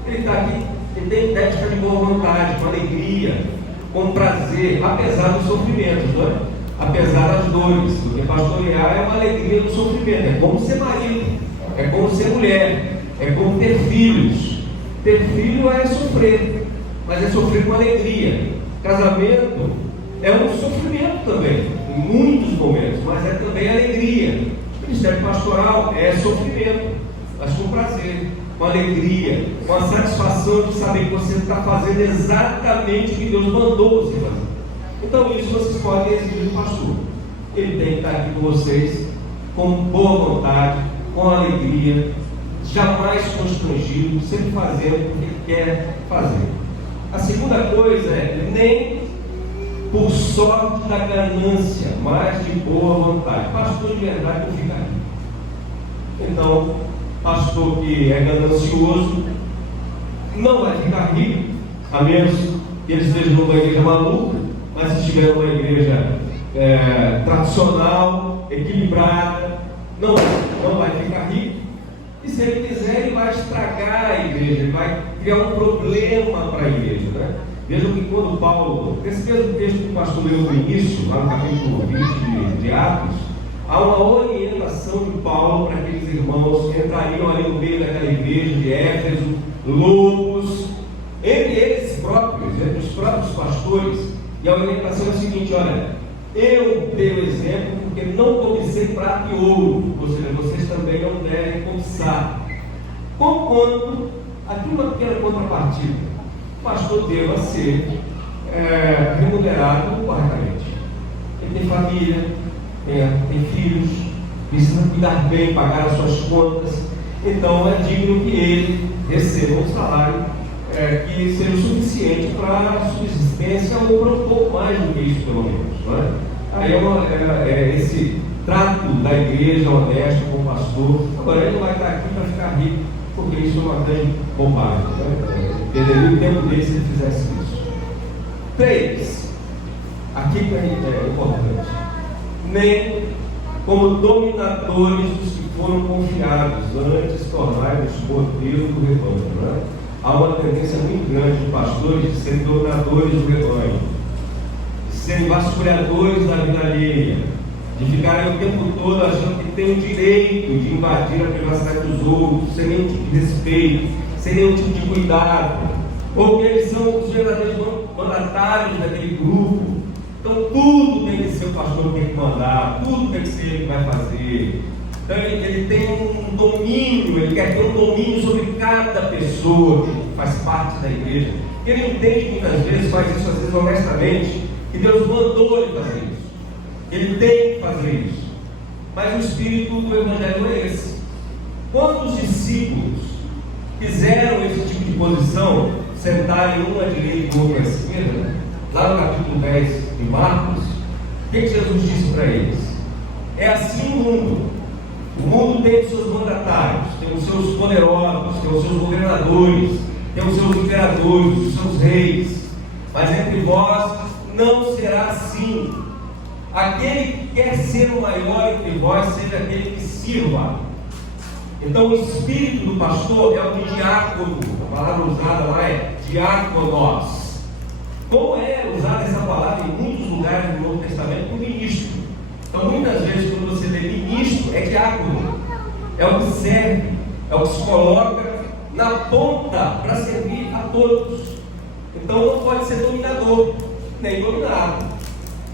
Ele está aqui, ele deve estar de boa vontade, com alegria, com prazer, apesar dos sofrimentos, não é? Apesar das dores, porque pastorear é uma alegria do sofrimento. É como ser marido, é como ser mulher, é como ter filhos. Ter filho é sofrer, mas é sofrer com alegria. Casamento é um sofrimento também, em muitos momentos, mas é também alegria. Ministério pastoral é sofrimento, mas com prazer, com alegria, com a satisfação de saber que você está fazendo exatamente o que Deus mandou você fazer. Então isso vocês podem exigir do pastor. Ele tem que estar aqui com vocês com boa vontade, com alegria, jamais constrangido, sempre fazendo o que ele quer fazer. A segunda coisa é nem por sorte da ganância, mas de boa vontade. Pastor de verdade não fica rico. Então, pastor que é ganancioso não vai ficar rico, a menos que ele esteja numa igreja maluca, mas se estiver numa igreja tradicional, equilibrada, não vai ficar rico. E se ele quiser, ele vai estragar a igreja, ele vai criar um problema para a igreja, né? Vejam que quando Paulo, esse mesmo texto que o pastor leu no início, lá no capítulo 20 de Atos, há uma orientação de Paulo para aqueles irmãos que entrariam ali no meio daquela igreja de Éfeso, lobos, entre eles próprios, entre os próprios pastores. E a orientação é a seguinte: olha, eu dei o exemplo porque não cobicei prata e ouro, ou seja, vocês também não devem cobiçar. Conquanto, aqui uma pequena contrapartida: o pastor deva ser remunerado corretamente. Ele tem família, tem filhos, precisa cuidar bem, pagar as suas contas. Então é digno que ele receba um salário que seja o suficiente para a subsistência ou para um pouco mais do que isso, pelo menos. Não é? Aí é esse trato da igreja honesta com o pastor. Agora ele não vai estar aqui para ficar rico, porque isso é uma grande bobagem. Perderia o tempo dele se ele fizesse isso. 3. Aqui que é importante: nem como dominadores dos que foram confiados, antes tornai-vos cordeiro do rebanho. Né? há uma tendência muito grande de pastores de serem dominadores do rebanho, de serem vasculhadores da vida alheia, de ficarem o tempo todo achando que tem o direito de invadir a privacidade dos outros, sem nenhum tipo de respeito, sem nenhum tipo de cuidado, ou que eles são os verdadeiros mandatários daquele grupo. Então tudo tem que ser o pastor que tem que mandar, tudo tem que ser ele que vai fazer. Então ele tem um domínio, ele quer ter um domínio sobre cada pessoa que faz parte da igreja. Ele entende muitas vezes, faz isso às vezes honestamente, que Deus mandou ele fazer isso. Ele tem que fazer isso. Mas o espírito do evangelho é esse. Quando os discípulos fizeram esse tipo de posição, sentarem um à direita e o outro à esquerda, lá no capítulo 10 de Marcos, o que Jesus disse para eles? É assim o mundo. O mundo tem os seus mandatários, tem os seus poderosos, tem os seus governadores, tem os seus imperadores, os seus reis. Mas entre vós não será assim. Aquele que quer ser o maior entre vós, seja aquele que sirva. Então o espírito do pastor é o de diácono. A palavra usada lá é diáconos. Como é usada essa palavra em muitos lugares do Novo Testamento? O ministro. Então muitas vezes quando você lê ministro, é diácono. É o que serve, é o que se coloca na ponta para servir a todos. Então não pode ser dominador, nem dominado.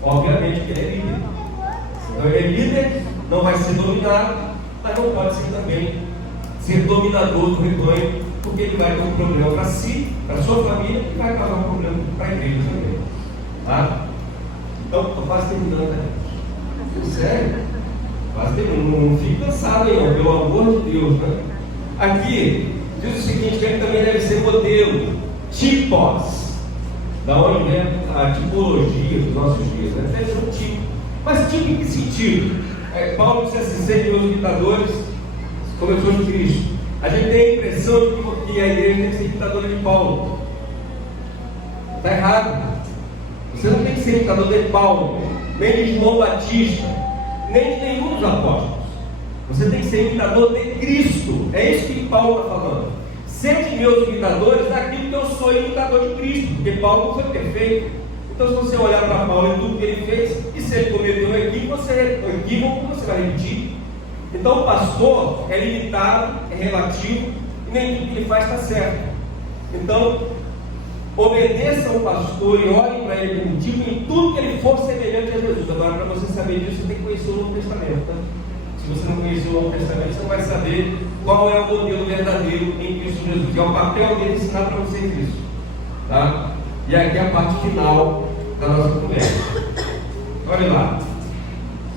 Obviamente que ele é líder. Então ele é líder, não vai ser dominado, mas não pode ser também ser dominador do rebanho, porque ele vai ter um problema para si, para a sua família, e vai causar um problema para a igreja também. Tá? Então, estou quase terminando, né? Sério? Quase terminando. Não fique cansado aí, não, pelo amor de Deus, né? Aqui, diz o seguinte, que ele também deve ser modelo, tipos. Da onde vem a tipologia dos nossos dias, né? Deve ser um tipo. Mas tipo em que sentido? Paulo disse assim: sede meus imitadores, como eu sou de Cristo. A gente tem a impressão de que a igreja tem que ser imitadora de Paulo. Está errado. Você não tem que ser imitador de Paulo, nem de João Batista, nem de nenhum dos apóstolos. Você tem que ser imitador de Cristo. É isso que Paulo está falando. Sede meus imitadores daquilo que eu sou imitador de Cristo, porque Paulo não foi perfeito. Então, se você olhar para Paulo e tudo que ele fez, e se ele cometeu um equívoco, você vai repetir. Então, o pastor é limitado, é relativo, e nem tudo que ele faz está certo. Então, obedeça ao pastor e olhem para ele como tipo em tudo que ele for semelhante a Jesus. Agora, para você saber disso, você tem que conhecer o Novo Testamento. Tá? Se você não conhecer o Novo Testamento, você não vai saber qual é o modelo verdadeiro em Cristo Jesus. E é o papel dele ensinar para vocês isso. Tá? E aqui é a parte final da nossa conversa. Olha lá.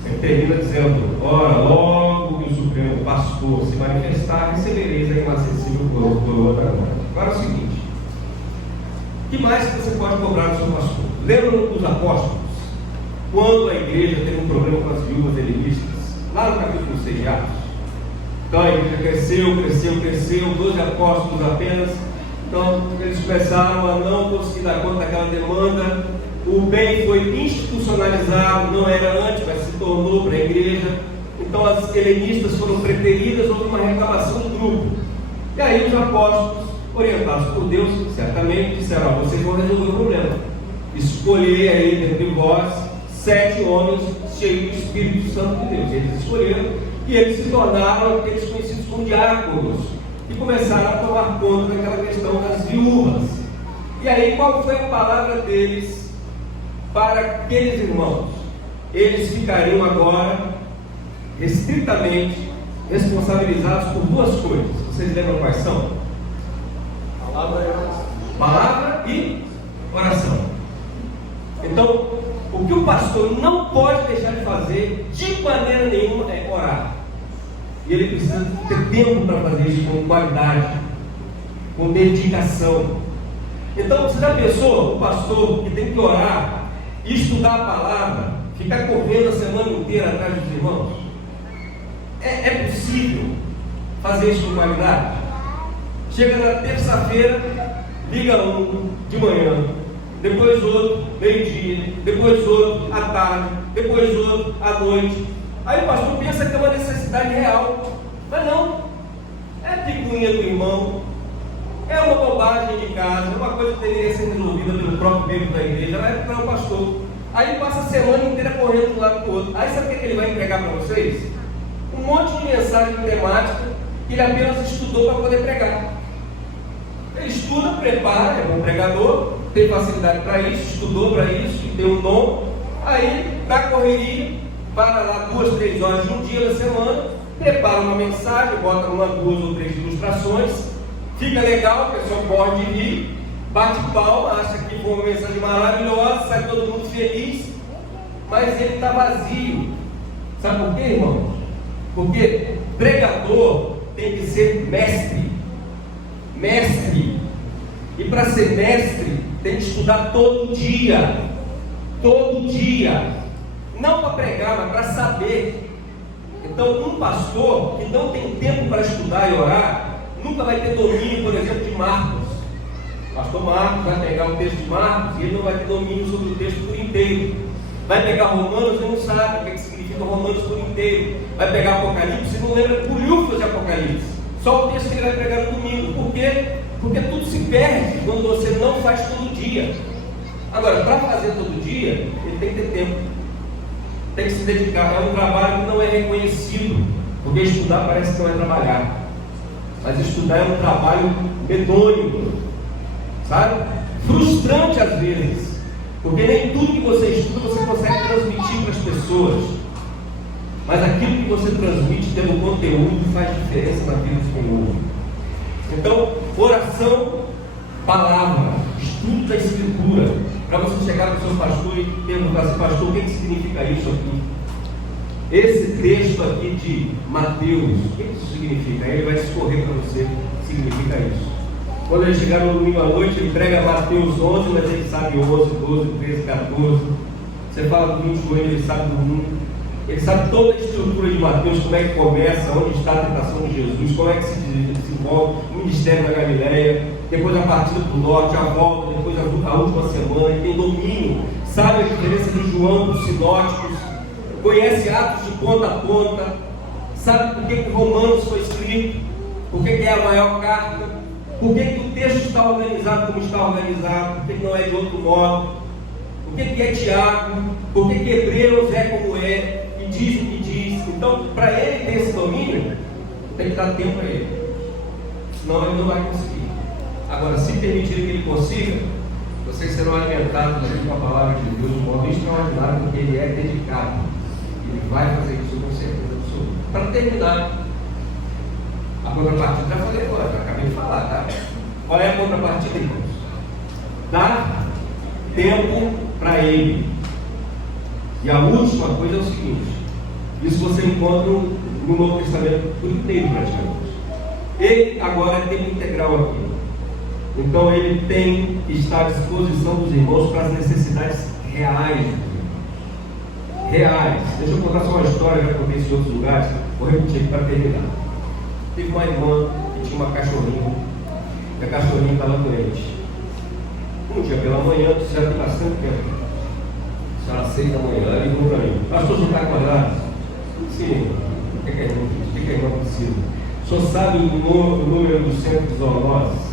Ele termina dizendo: ora, logo que o Supremo Pastor se manifestar, recebereis a inacessível coroa da glória. Agora é o seguinte: o que mais você pode cobrar do seu pastor? Lembra dos apóstolos? Quando a igreja teve um problema com as viúvas helenistas, lá no capítulo 6 de Atos. Então a igreja cresceu, 12 apóstolos apenas. Então eles começaram a não conseguir dar conta daquela demanda. O bem foi institucionalizado, não era antes, mas se tornou para a igreja. Então as helenistas foram preteridas, houve uma reclamação do grupo. E aí os apóstolos, orientados por Deus, certamente disseram: vocês vão resolver o problema. Escolher aí dentre vós 7 homens cheios do Espírito Santo de Deus. Eles escolheram e eles se tornaram aqueles conhecidos como diáconos e começaram a tomar conta daquela questão das viúvas. E aí qual foi a palavra deles para aqueles irmãos? Eles ficariam agora restritamente responsabilizados por 2 coisas. Vocês lembram quais são? Palavra e oração. Então, o que o pastor não pode deixar de fazer de maneira nenhuma é orar. E ele precisa ter tempo para fazer isso com qualidade, com dedicação. Então, você já pensou o pastor que tem que orar e estudar a palavra, ficar correndo a semana inteira atrás dos irmãos? É possível fazer isso com qualidade? Chega na terça-feira, liga um de manhã, depois outro, meio-dia, depois outro, à tarde, depois outro, à noite. Aí o pastor pensa que é uma necessidade real, mas não. É a picuinha do irmão, É uma bobagem de casa, é uma coisa que deveria ser resolvida pelo próprio membro da igreja, vai para o pastor. Aí ele passa a semana inteira correndo de um lado para o outro. Aí sabe o que ele vai entregar para vocês? Um monte de mensagem temática que ele apenas estudou para poder pregar. Ele estuda, prepara, é bom pregador, tem facilidade para isso, estudou para isso, tem um dom. Aí, na correria, para lá 2, 3 horas de um dia da semana, prepara uma mensagem, bota 1, 2 ou 3 ilustrações, fica legal, o pessoal pode rir, bate palma, acha que foi uma mensagem maravilhosa, sai todo mundo feliz, mas ele está vazio. Sabe por quê, irmãos? Porque pregador tem que ser mestre. Mestre. E para ser mestre, tem que estudar todo dia. Todo dia. Não para pregar, mas para saber. Então, um pastor que não tem tempo para estudar e orar, nunca vai ter domínio, por exemplo, de Marcos. O pastor Marcos vai pegar o texto de Marcos e ele não vai ter domínio sobre o texto por inteiro. Vai pegar Romanos e não sabe o que significa Romanos por inteiro. Vai pegar Apocalipse e não lembra bolhufas de Apocalipse. Só o texto que ele vai pregar no domingo. Por quê? Porque tudo se perde quando você não faz todo dia. Agora, para fazer todo dia, ele tem que ter tempo. Tem que se dedicar. É um trabalho que não é reconhecido. Porque estudar parece que não é trabalhar. Mas estudar é um trabalho medonho. Sabe? Frustrante às vezes. Porque nem tudo que você estuda você consegue transmitir para as pessoas. Mas aquilo que você transmite tendo conteúdo faz diferença na vida de quem ouve. Então, oração, palavra, estudo da Escritura. Para você chegar para o seu pastor e perguntar assim: pastor, o que significa isso aqui? Esse texto aqui de Mateus, o que isso significa? Aí ele vai escorrer para você o que significa isso. Quando ele chegar no domingo à noite, ele prega Mateus 11, mas ele sabe 11, 12, 13, 14. Você fala do 21, ele sabe do 1. Ele sabe toda a estrutura de Mateus, como é que começa, onde está a tentação de Jesus, como é que se desenvolve o ministério da Galileia, depois a partida para o norte, a volta, depois a última semana. Ele tem domínio, sabe a diferença de João dos sinóticos, conhece Atos de ponta a ponta, sabe por que Romanos foi escrito, por que é a maior carta, por que o texto está organizado como está organizado, por que não é de outro modo, por que é Tiago, por que Hebreus é como é, e diz o que diz. Então, para ele ter esse domínio, tem que dar tempo a ele, senão ele não vai conseguir. Agora, se permitir que ele consiga, vocês serão alimentados com a palavra de Deus de um modo extraordinário, porque ele é dedicado. Ele vai fazer isso com certeza absoluta. Para terminar, a contrapartida, já falei agora, já acabei de falar, tá? Qual é a contrapartida, irmãos? Dar tempo para ele. E a última coisa é o seguinte: isso você encontra no Novo Testamento por inteiro, praticamente. Ele agora é tempo integral aqui. Então ele tem que estar à disposição dos irmãos para as necessidades reais. Reais. Deixa eu contar só uma história, já contei isso em outros lugares. Vou repetir aqui para terminar. Teve uma irmã que tinha uma cachorrinha, e a cachorrinha estava doente. Um dia pela manhã, já tem bastante tempo, às 6 da manhã, ela ligou para mim: pastor, você está acordado? Sim. O que a irmã precisa? O senhor sabe o número do centro de zoonoses?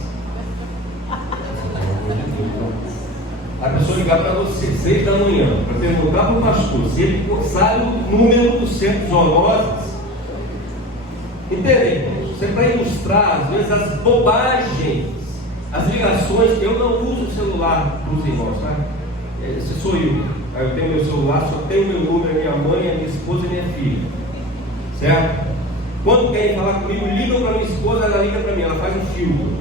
A pessoa ligar para você, 6 da manhã, para perguntar para o pastor se ele sabe o número do centro de zoonoses. Entendem? Você para ilustrar, às vezes, as bobagens, as ligações. Eu não uso o celular para os irmãos, tá? Esse sou eu. Eu tenho meu celular, só tenho meu número, minha mãe, a minha esposa e minha filha. Certo? Quando querem falar comigo, ligam para minha esposa, ela liga para mim, ela faz um filtro.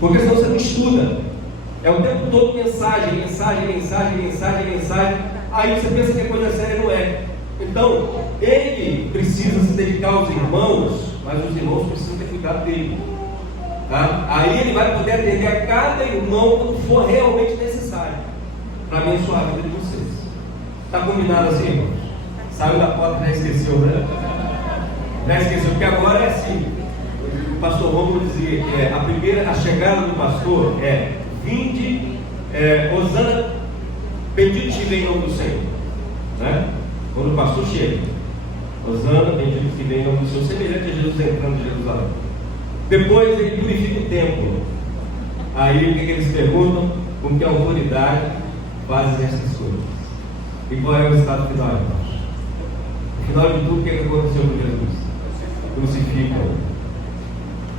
Porque senão você não estuda. É o tempo todo mensagem, mensagem, mensagem, mensagem, mensagem. Aí você pensa que é coisa séria, não é. Então, ele precisa se dedicar aos irmãos, mas os irmãos precisam ter cuidado dele. Tá? Aí ele vai poder atender a cada irmão quando for realmente necessário, para abençoar a vida de vocês. Está combinado assim, irmãos? Saiu da porta, já esqueceu, né? Já esqueceu, porque agora é assim. O pastor Romulo dizia que a chegada do pastor é: vinde, Hosana, bendito que vem em nome do Senhor. Né? Quando o pastor chega, Hosana, bendito que vem em nome do Senhor, semelhante a Jesus entrando em Jerusalém. Depois ele purifica o templo. Aí o que eles perguntam? Com que autoridade fazem essas coisas? E qual é o resultado final, irmãos? No final de tudo, o que aconteceu com Jesus? Crucificam.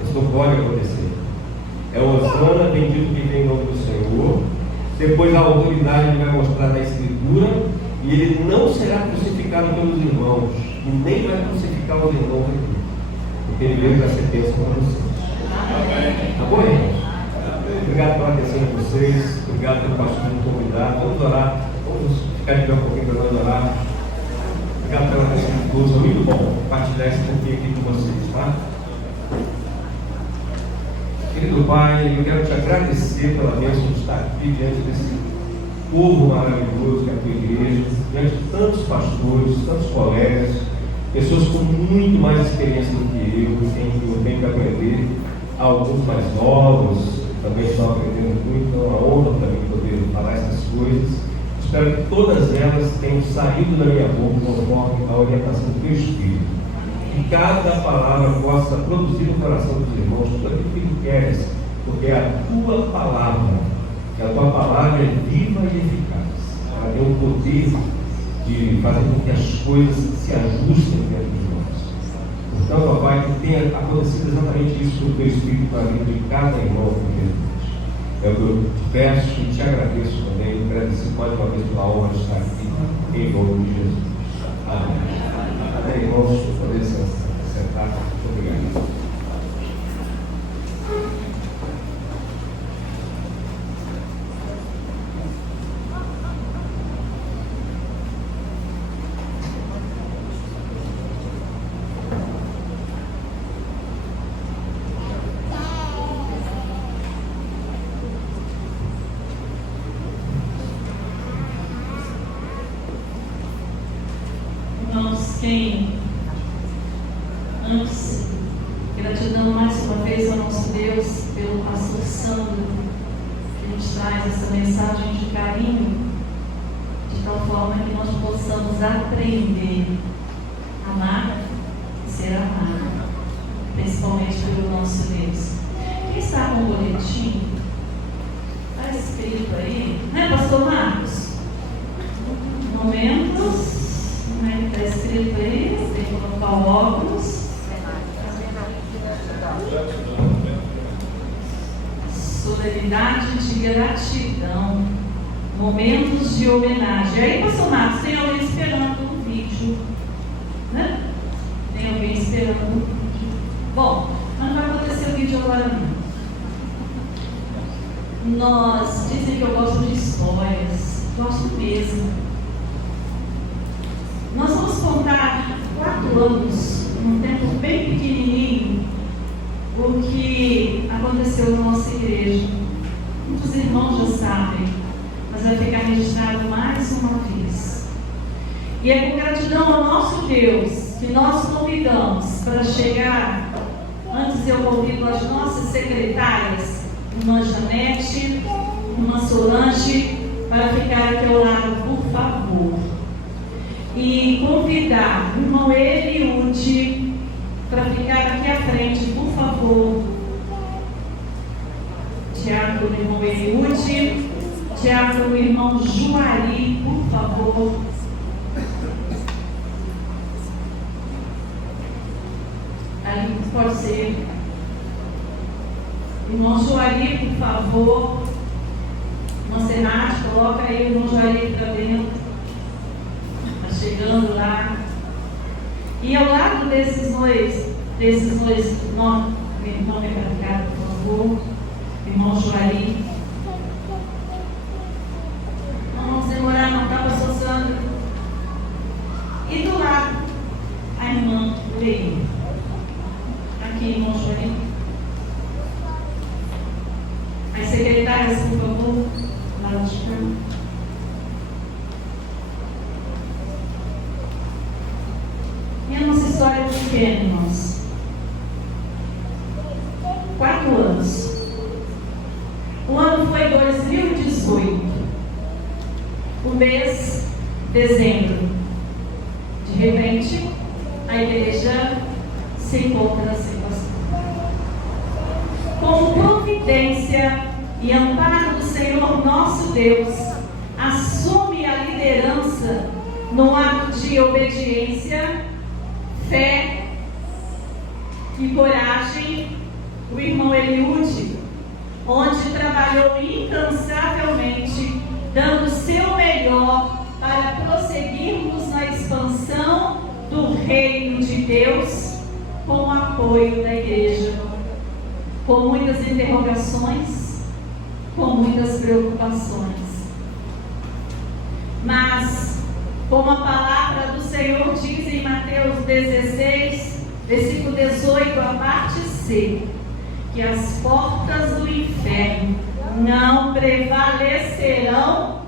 Isso não pode acontecer. É o Hosana, bendito que vem em nome do Senhor. Depois a autoridade ele vai mostrar na Escritura, e ele não será crucificado pelos irmãos, e nem vai crucificar os irmãos aqui, porque ele veio para ser bênção para vocês. Tá bom, irmãos? Obrigado pela atenção de vocês, obrigado pelo pastor me convidar. Vamos orar, vamos ficar de pé um pouquinho para nós orar. Obrigado pela atenção de todos, é muito bom compartilhar esse pouquinho aqui com vocês, tá? Querido Pai, eu quero te agradecer pela bênção de estar aqui diante desse povo maravilhoso que é a tua igreja, diante de tantos pastores, tantos colegas, pessoas com muito mais experiência do que eu tenho que aprender, alguns mais novos, também estão aprendendo muito, então é uma honra para mim poder falar essas coisas. Espero que todas elas tenham saído da minha boca conforme a orientação do teu Espírito. Que cada palavra possa produzir no coração dos irmãos tudo aquilo que tu queres, porque é a tua palavra, que a tua palavra é viva e eficaz. Ela tem o poder de fazer com que as coisas se ajustem dentro de nós. Então, ó Pai, que tenha acontecido exatamente isso com o teu Espírito na vida de cada irmão que Jesus. É o que eu te peço e te agradeço também. Agradecer mais uma vez pela honra de estar aqui, em nome de Jesus. Amém. Amém, irmãos, poder sentar. Muito obrigado. Antes, gratidão mais uma vez ao nosso Deus pelo pastor Sandro, que nos traz essa mensagem de carinho, de tal forma que nós possamos aprender a amar e ser amado, principalmente pelo nosso Deus. Quem está com o boletim? Está escrito aí, né, pastor Marcos? Momentos. Como é que está escrito aí? Tem que colocar o óculos. Solenidade de gratidão. Momentos de homenagem. Aí, pastor Marcos, tem alguém esperando o vídeo, né? Tem alguém esperando o vídeo. Bom, mas não vai acontecer o vídeo agora não. Nós dizem que eu gosto de histórias. Gosto mesmo. Nós vamos contar 4 anos, num tempo bem pequenininho, o que aconteceu na nossa igreja. Muitos irmãos já sabem, mas vai ficar registrado mais uma vez. E é com gratidão ao nosso Deus que nós convidamos para chegar. Antes eu convido as nossas secretárias, irmã Janete, irmã Solange, para ficar aqui ao lado, por favor. E convidar o irmão Eliude para ficar aqui à frente, por favor. Tiago, o irmão Eliude. Tiago, o irmão Juari, por favor. Ali pode ser. Irmão Juari, por favor. Irmã Senate, coloca aí o irmão Juari para dentro. Chegando lá, e ao lado desses dois irmão, vem para cá, por favor, irmão Juari. Não vamos demorar, não, tá, pastor Sandro? E do lado, a irmã Leia. Aqui, irmão Juari. As secretárias, por favor, lá de cá. E a nossa história é pequena, irmãos. 4 anos. O ano foi 2018. O mês, dezembro. De repente, a igreja se encontra sem pastor. como providência e amparo do Senhor nosso Deus, assume a liderança no ato de obediência, fé e coragem o irmão Eliúde, onde trabalhou incansavelmente, dando o seu melhor para prosseguirmos na expansão do reino de Deus com o apoio da igreja, com muitas interrogações, com muitas preocupações. Mas, como a palavra do Senhor diz em Mateus 16, versículo 18, a parte C, que as portas do inferno não prevalecerão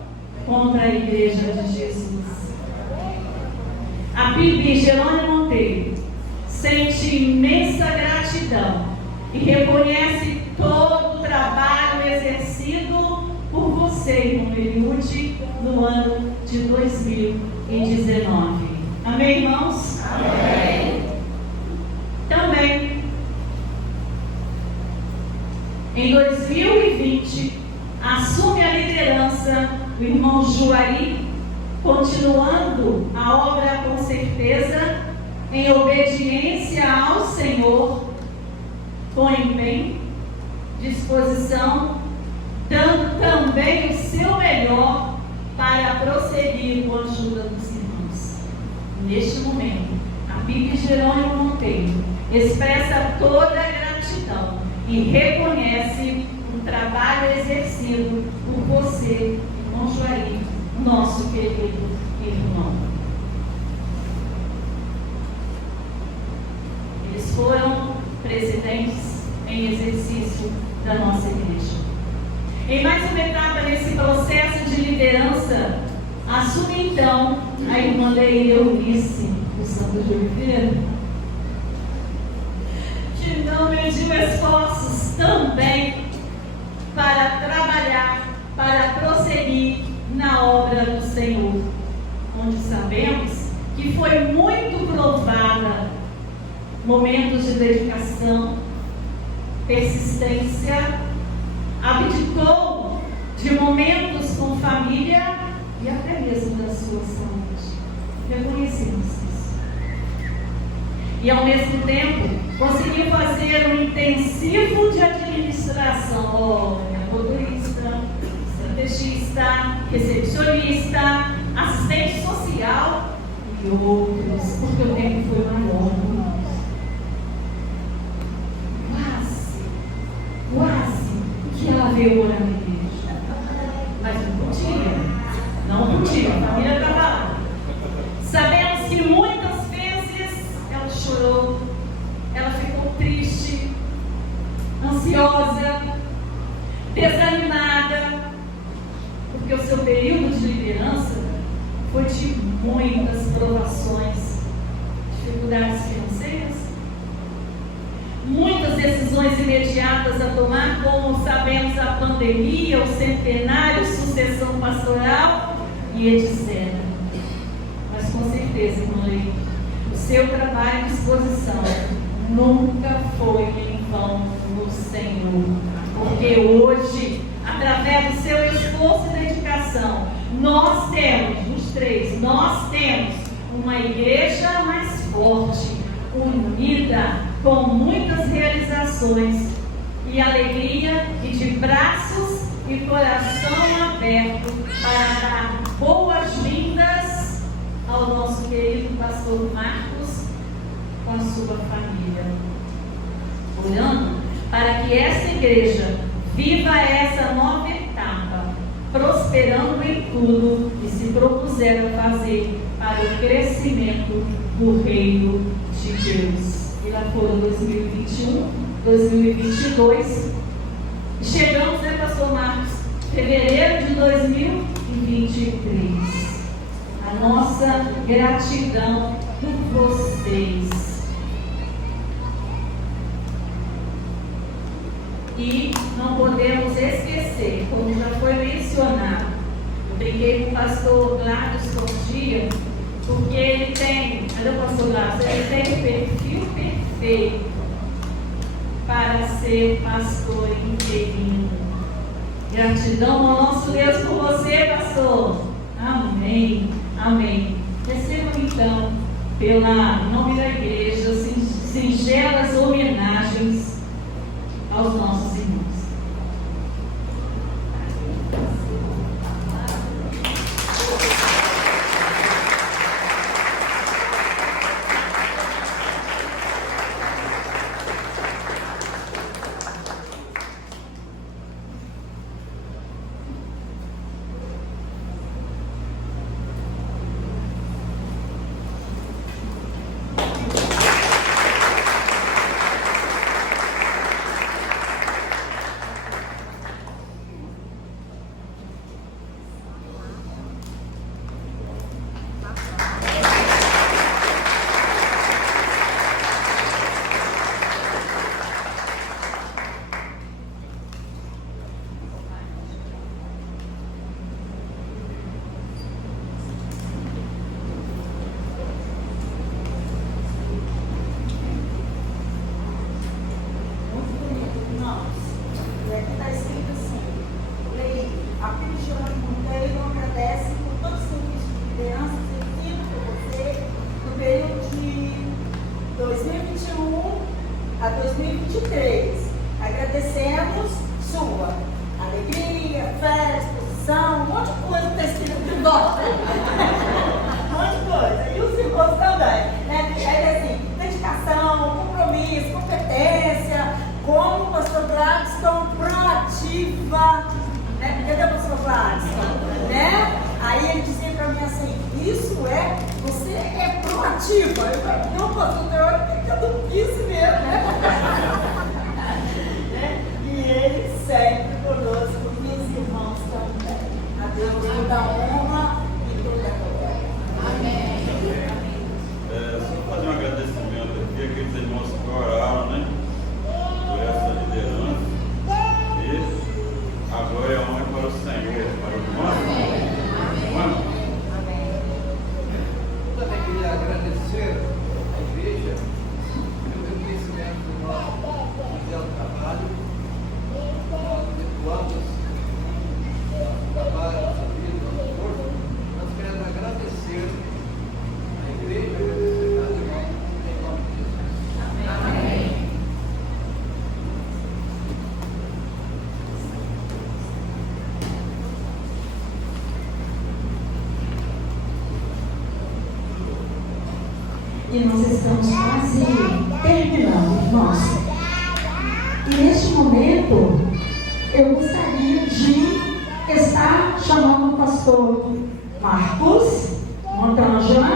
contra a igreja de Jesus. A Bibi Jerônimo Monteiro sente imensa gratidão e reconhece todo o trabalho exercido por você, irmão Eliúde, no ano de 2019. Amém, irmãos? Amém. Também, em 2020, assume a liderança o irmão Juari, continuando a obra com certeza, em obediência ao Senhor, com empenho, disposição, dando também o seu melhor para prosseguir com a ajuda dos irmãos. Neste momento, a Bibi Jerônimo Monteiro expressa toda a gratidão e reconhece o trabalho exercido por você, irmão Juari, nosso querido irmão. Eles foram presidentes em exercício da nossa igreja. Em mais uma etapa nesse processo de liderança, assume então a irmã Leila Eunice, do Santo de Oliveira, que não mediu esforços também para trabalhar, para prosseguir na obra do Senhor, onde sabemos que foi muito provada momentos de dedicação, persistência, abdicou de momentos com família e até mesmo da sua saúde. Reconhecemos isso. E ao mesmo tempo, conseguiu fazer um intensivo de administração. Olha, motorista, estrategista, recepcionista, assistente social e outros, porque o tempo foi maior. Quase que ela veio morar na igreja, mas não podia, a família trabalhava. Sabemos que muitas vezes ela chorou, ela ficou triste, ansiosa, desanimada, porque o seu período de liderança foi de muitas provações, dificuldades financeiras, muitas decisões imediatas a tomar, como sabemos a pandemia, o centenário, sucessão pastoral e etc. Mas com certeza, irmã Leila, o seu trabalho e disposição nunca foi em vão no Senhor, porque hoje, através do seu esforço e dedicação, nós temos, os três, nós temos uma igreja mais forte, unida, com muitas realizações e alegria, e de braços e coração aberto para dar boas-vindas ao nosso querido pastor Marcos com a sua família. Orando para que essa igreja viva essa nova etapa, prosperando em tudo e se propuser a fazer para o crescimento do reino de Deus. E lá foram 2021, 2022. E chegamos, né, pastor Marcos? Fevereiro de 2023. A nossa gratidão por vocês. E não podemos esquecer, como já foi mencionado, eu brinquei com o pastor Gladys por dia, porque ele tem, cadê o pastor Gladys? Ele tem o perfil perfeito para ser pastor interino. Gratidão ao nosso Deus por você, pastor. Amém. Amém. Recebam então, pelo nome da igreja, singelas homenagens aos nossos irmãos. A 2023, agradecemos sua alegria, fé, disposição, um monte de coisa que está escrito de nós. Um monte de coisa. E os irmãos também. É assim, dedicação, compromisso, competência, como o pastor Gladstone, proativa. Entendeu, pastor Gladstone? Aí ele dizia para mim assim, você é proativa. Eu falei, não, pastor, eu quis mesmo, E ele sempre conosco, meus irmãos também. A Deus toda a honra e toda a glória. Amém. Só fazer um agradecimento aqui, aqueles irmãos que oraram, por essa liderança. E a glória e a honra é para o Senhor, para o nosso. Eu também queria agradecer à igreja pelo reconhecimento do nosso trabalho. Nós efetuamos nosso trabalho, nossa vida, nosso corpo. Nós queremos agradecer à igreja, agradecer a cada irmão em nome de Jesus. Amém. E nós estamos quase terminando, irmãos. E neste momento, eu gostaria de estar chamando o pastor Marcos, Montângela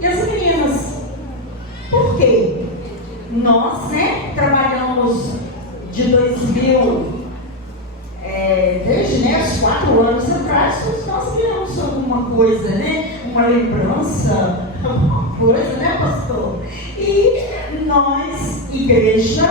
e as meninas. Por quê? Nós, trabalhamos de 2000, desde os 4 anos atrás, todos nós criamos alguma coisa, uma lembrança, alguma coisa, pastor? E nós, igreja,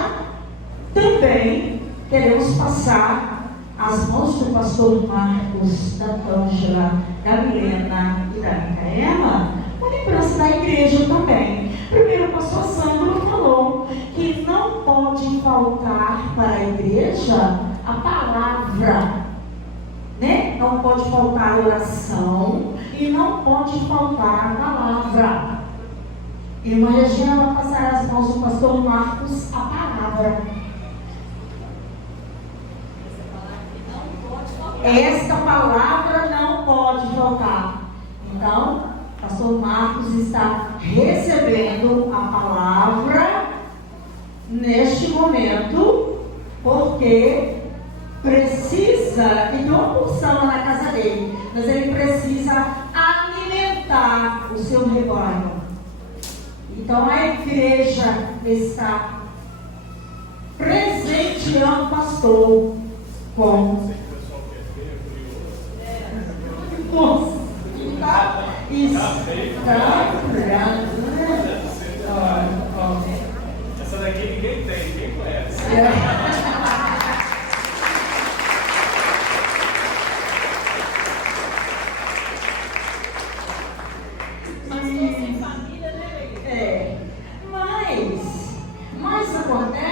também queremos passar as mãos do pastor Marcos, da Ângela, da Milena e da Micaela, uma lembrança da igreja também. Primeiro, o pastor Sandro falou que não pode faltar para a igreja a palavra, Não pode faltar a oração e não pode faltar a palavra. Irmã Regina vai passar as mãos do pastor Marcos a palavra. Esta palavra não pode faltar. Então, o pastor Marcos está recebendo a palavra neste momento, porque precisa, e tem uma porção lá na casa dele, mas ele precisa alimentar o seu rebanho. Então a igreja está presenteando o pastor com Essa daqui ninguém tem, ninguém conhece. Mas tem família, mas acontece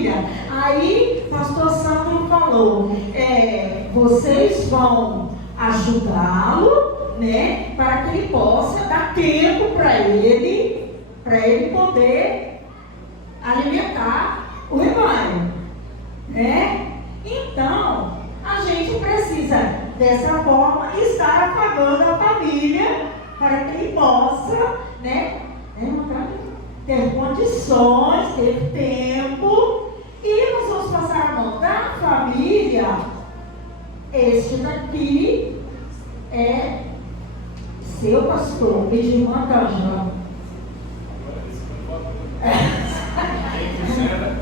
família. Aí, pastor Sandro falou, vocês vão ajudá-lo, né, para que ele possa dar tempo para ele poder alimentar o rebanho, né? Então, a gente precisa, dessa forma, estar afagando a família para que ele possa, né, ter condições, ter tempo, e nós vamos passar a mão da família. Este daqui é seu pastor, Edmar Cajão.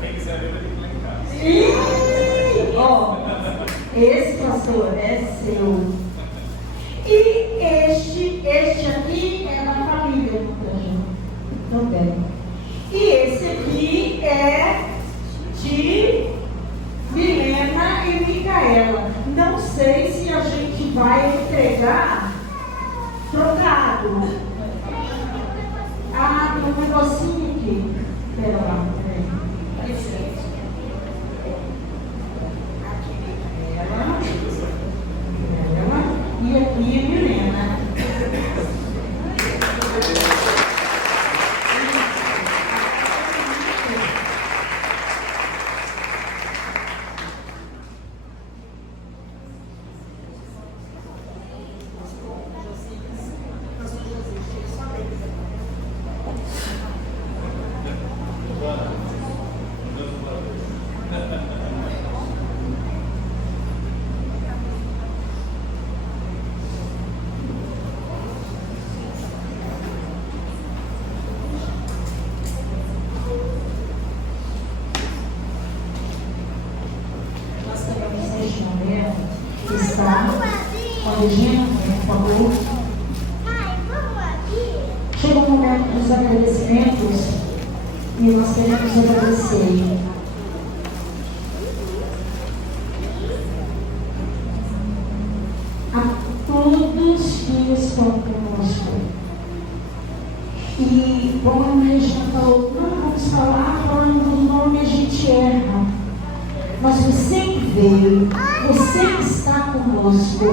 Quem quiser ver, vai ter que ir lá em casa. Ó, esse pastor é seu. E este aqui é da família também. E esse aqui é de Milena e Micaela. Não sei se a gente vai entregar trocado. Ah, tem um negocinho aqui. Pera lá, peraí. Aqui Micaela. E aqui Milena. Chega o momento dos agradecimentos e nós queremos agradecer a todos que estão conosco. E como a Regina falou, não vamos falar falando do nome, a gente erra. Mas você que veio, você que está conosco,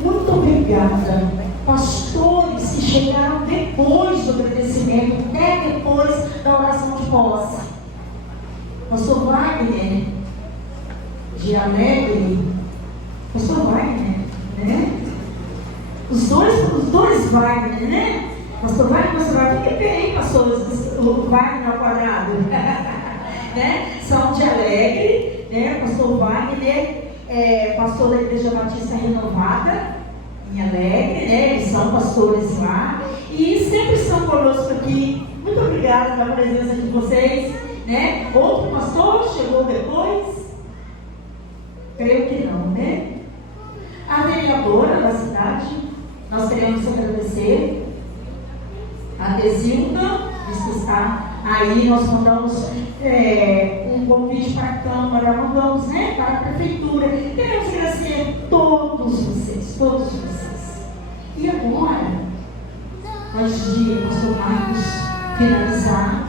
muito obrigada. Pastores que chegaram depois do agradecimento, até depois da oração de posse. Pastor Wagner, de Alegre, Pastor Wagner, né? Os dois Wagner, né? Pastor Wagner, Pastor Wagner, fique bem, pastores, o Wagner ao quadrado, né? São de Alegre, né? Pastor Wagner, pastor da Igreja Batista Renovada, em Alegre, né? Eles são pastores lá e sempre estão conosco aqui. Muito obrigada pela presença de vocês, né? Outro pastor chegou depois? Creio que não, né? A vereadora da cidade, nós queremos agradecer. A Desilda, que está aí, nós mandamos um convite para a Câmara, mandamos, né, para a Prefeitura. Queremos agradecer todos vocês, todos vocês. E agora, antes de o pastor Marcos finalizar,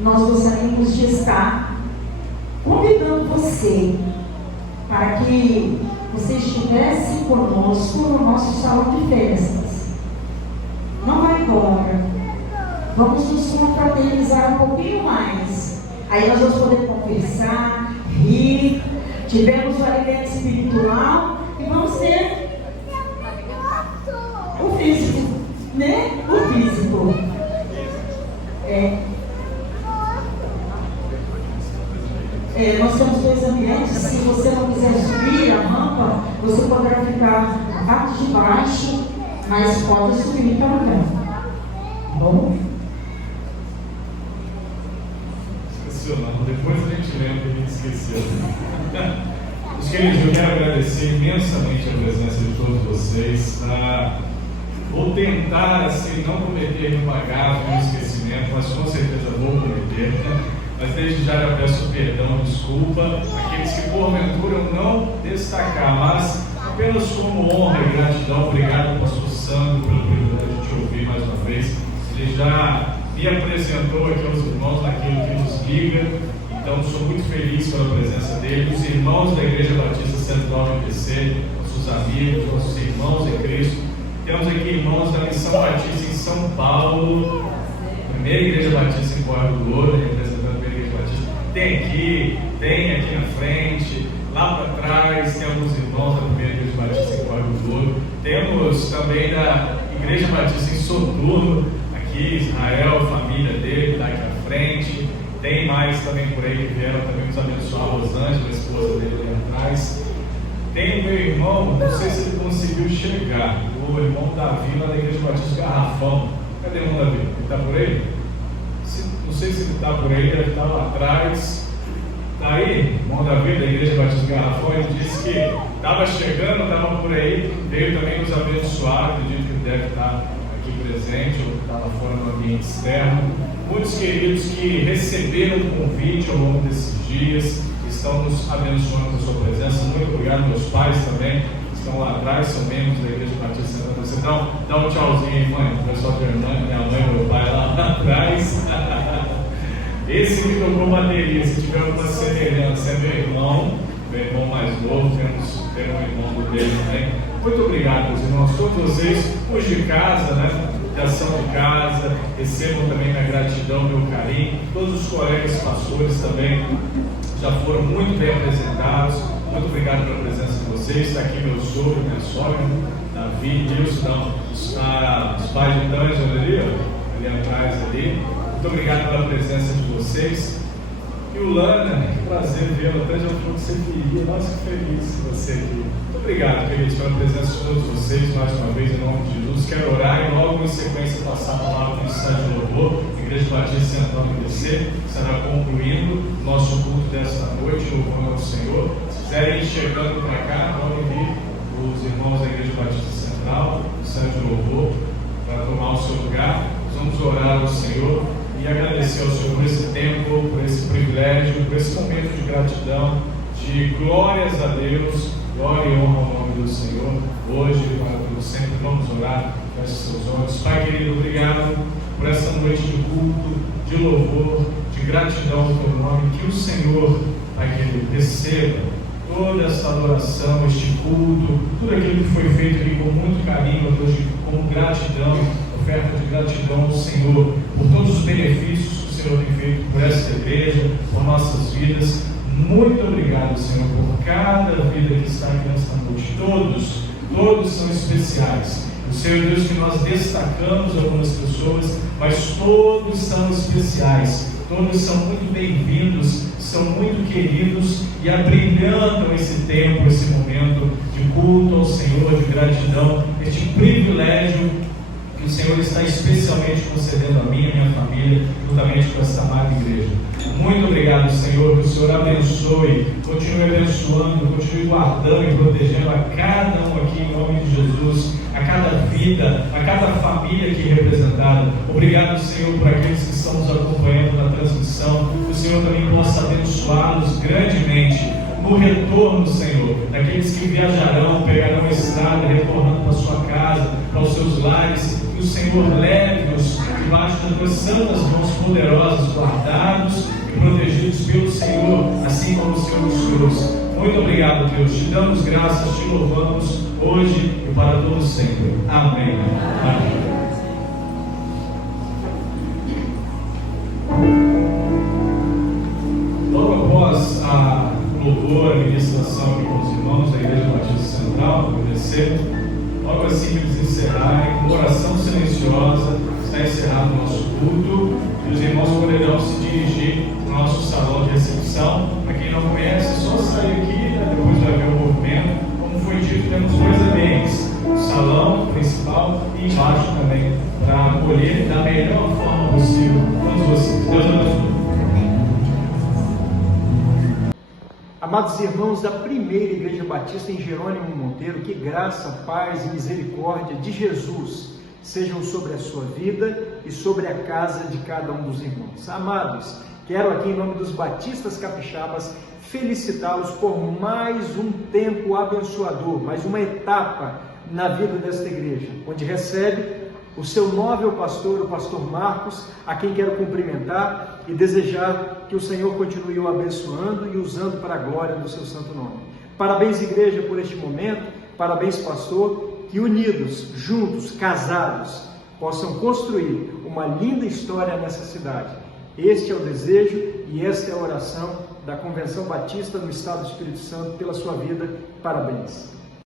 nós gostaríamos de estar convidando você para que você estivesse conosco no nosso salão de festas. Não vai embora. Vamos nos confraternizar um pouquinho mais. Aí nós vamos poder conversar, rir, tivemos o alimento espiritual e vamos ter o físico, né? O físico. Nós temos dois ambientes. Se você não quiser subir a rampa, você poderá ficar na parte de baixo, mas pode subir também. Bom? Esqueceu não, depois a gente lembra que a gente esqueceu. Meus queridos, eu quero agradecer imensamente a presença de todos vocês. Vou tentar, assim, não cometer nenhuma gafe, nenhum esquecimento, mas com certeza vou cometer. Mas desde já peço perdão, desculpa, aqueles que porventura eu não destacar, mas apenas como honra e gratidão, obrigado, pastor Sandro, pelo privilégio de te ouvir mais uma vez. Ele já me apresentou aqui aos irmãos naquilo que nos liga. Então, sou muito feliz pela presença dele. Os irmãos da Igreja Batista Central do IPC, nossos amigos, nossos irmãos em Cristo. Temos aqui irmãos da Missão Batista em São Paulo, primeira Igreja Batista em Correio do Ouro, representando a primeira Igreja Batista. Tem aqui na frente, lá para trás, tem alguns irmãos da primeira Igreja Batista em Correio do Ouro. Temos também da Igreja Batista em Soturno, aqui Israel, família dele, está aqui à frente. Tem mais também por aí que vieram também nos abençoar, Rosângela, a esposa dele ali atrás. Tem o meu irmão, não sei se ele conseguiu chegar, o irmão Davi lá da Igreja Batista Garrafão. Cadê o irmão Davi? Ele está por aí? Não sei se ele está por aí, deve estar lá atrás. Está aí, o irmão Davi da Igreja Batista Garrafão, ele disse que estava chegando, estava por aí, veio também nos abençoar, acredito que ele deve estar aqui presente, ou estava fora no ambiente externo. Muitos queridos que receberam o convite ao longo desses dias, estão nos abençoando com a sua presença. Muito obrigado, meus pais também, que estão lá atrás, são membros da Igreja Batista Central. Você dá um tchauzinho aí, mãe, o pessoal de minha mãe e meu pai lá atrás. Esse que tocou bateria, se tiver alguma semelhança, é meu irmão mais novo, temos um irmão dele também. Muito obrigado, meus irmãos, todos vocês, os de casa, né? Já são de casa, recebam também minha gratidão, meu carinho. Todos os colegas pastores também já foram muito bem apresentados. Muito obrigado pela presença de vocês. Está aqui meu sogro, minha sogra, Davi, Nilson, os pais de D'Angelo ali atrás ali. Muito obrigado pela presença de vocês. E o Lana, que prazer vê-lo. Até já falou que você queria. Nossa, que feliz você aqui. Muito obrigado, queridos, pela presença de todos vocês, mais uma vez, em nome de Jesus. Quero orar e logo em sequência passar a palavra do Santo de Louvor, Igreja Batista Central do IPC, estará concluindo nosso culto desta noite, louvando ao Senhor. Se quiserem ir chegando para cá, podem vir os irmãos da Igreja Batista Central, do Santo de Louvor, para tomar o seu lugar. Nós vamos orar ao Senhor e agradecer ao Senhor por esse tempo, por esse privilégio, por esse momento de gratidão, de glórias a Deus, glória e honra ao nome do Senhor, hoje e para todos sempre. Vamos orar, feche seus olhos. Pai querido, obrigado por essa noite de culto, de louvor, de gratidão ao teu nome. Que o Senhor, Pai querido, receba toda essa adoração, este culto, tudo aquilo que foi feito aqui com muito carinho, Deus, com gratidão, oferta de gratidão ao Senhor, por todos os benefícios que o Senhor tem feito por esta igreja, por nossas vidas. Muito obrigado, Senhor, por cada vida que está aqui nesta noite. Todos são especiais. O Senhor Deus, que nós destacamos algumas pessoas, mas todos são especiais. Todos são muito bem-vindos, são muito queridos e abrilhantam esse tempo, esse momento de culto ao Senhor, de gratidão, este privilégio que o Senhor está especialmente concedendo a mim e a minha família, juntamente com esta amada igreja. Muito obrigado, Senhor, que o Senhor abençoe, continue abençoando, continue guardando e protegendo a cada um aqui, em nome de Jesus, a cada vida, a cada família aqui representada. Obrigado, Senhor, por aqueles que estão nos acompanhando na transmissão, que o Senhor também possa abençoá-los grandemente no retorno, Senhor, daqueles que viajarão, pegarão a estrada, retornando para a sua casa, para os seus lares, que o Senhor leve-os debaixo das tuas santas mãos poderosas, guardados e protegidos pelo Senhor, assim como o Senhor nos trouxe. Muito obrigado, Deus. Te damos graças, te louvamos hoje e para todos sempre. Amém. Amém. Logo após o louvor, a ministração aqui com os irmãos da Igreja Batista Central, do IPC, logo assim que eles encerrarem, com oração silenciosa, está encerrado o nosso culto e os irmãos poderão se dirigir para o nosso salão de recepção. Para quem não conhece, é só sair aqui, né? Depois vai ver o movimento. Como foi dito, temos dois ambientes, o salão principal e embaixo também, para acolher da melhor forma possível todos vocês. Deus abençoe. Amados irmãos da primeira Igreja Batista em Jerônimo Monteiro, que graça, paz e misericórdia de Jesus sejam sobre a sua vida e sobre a casa de cada um dos irmãos. Amados, quero aqui em nome dos Batistas Capixabas felicitá-los por mais um tempo abençoador, mais uma etapa na vida desta igreja, onde recebe o seu nobre pastor, o pastor Marcos, a quem quero cumprimentar e desejar que o Senhor continue o abençoando e usando para a glória do seu santo nome. Parabéns, igreja, por este momento, parabéns, pastor, que unidos, juntos, casados, possam construir uma linda história nessa cidade. Este é o desejo e esta é a oração da Convenção Batista no Estado do Espírito Santo pela sua vida. Parabéns.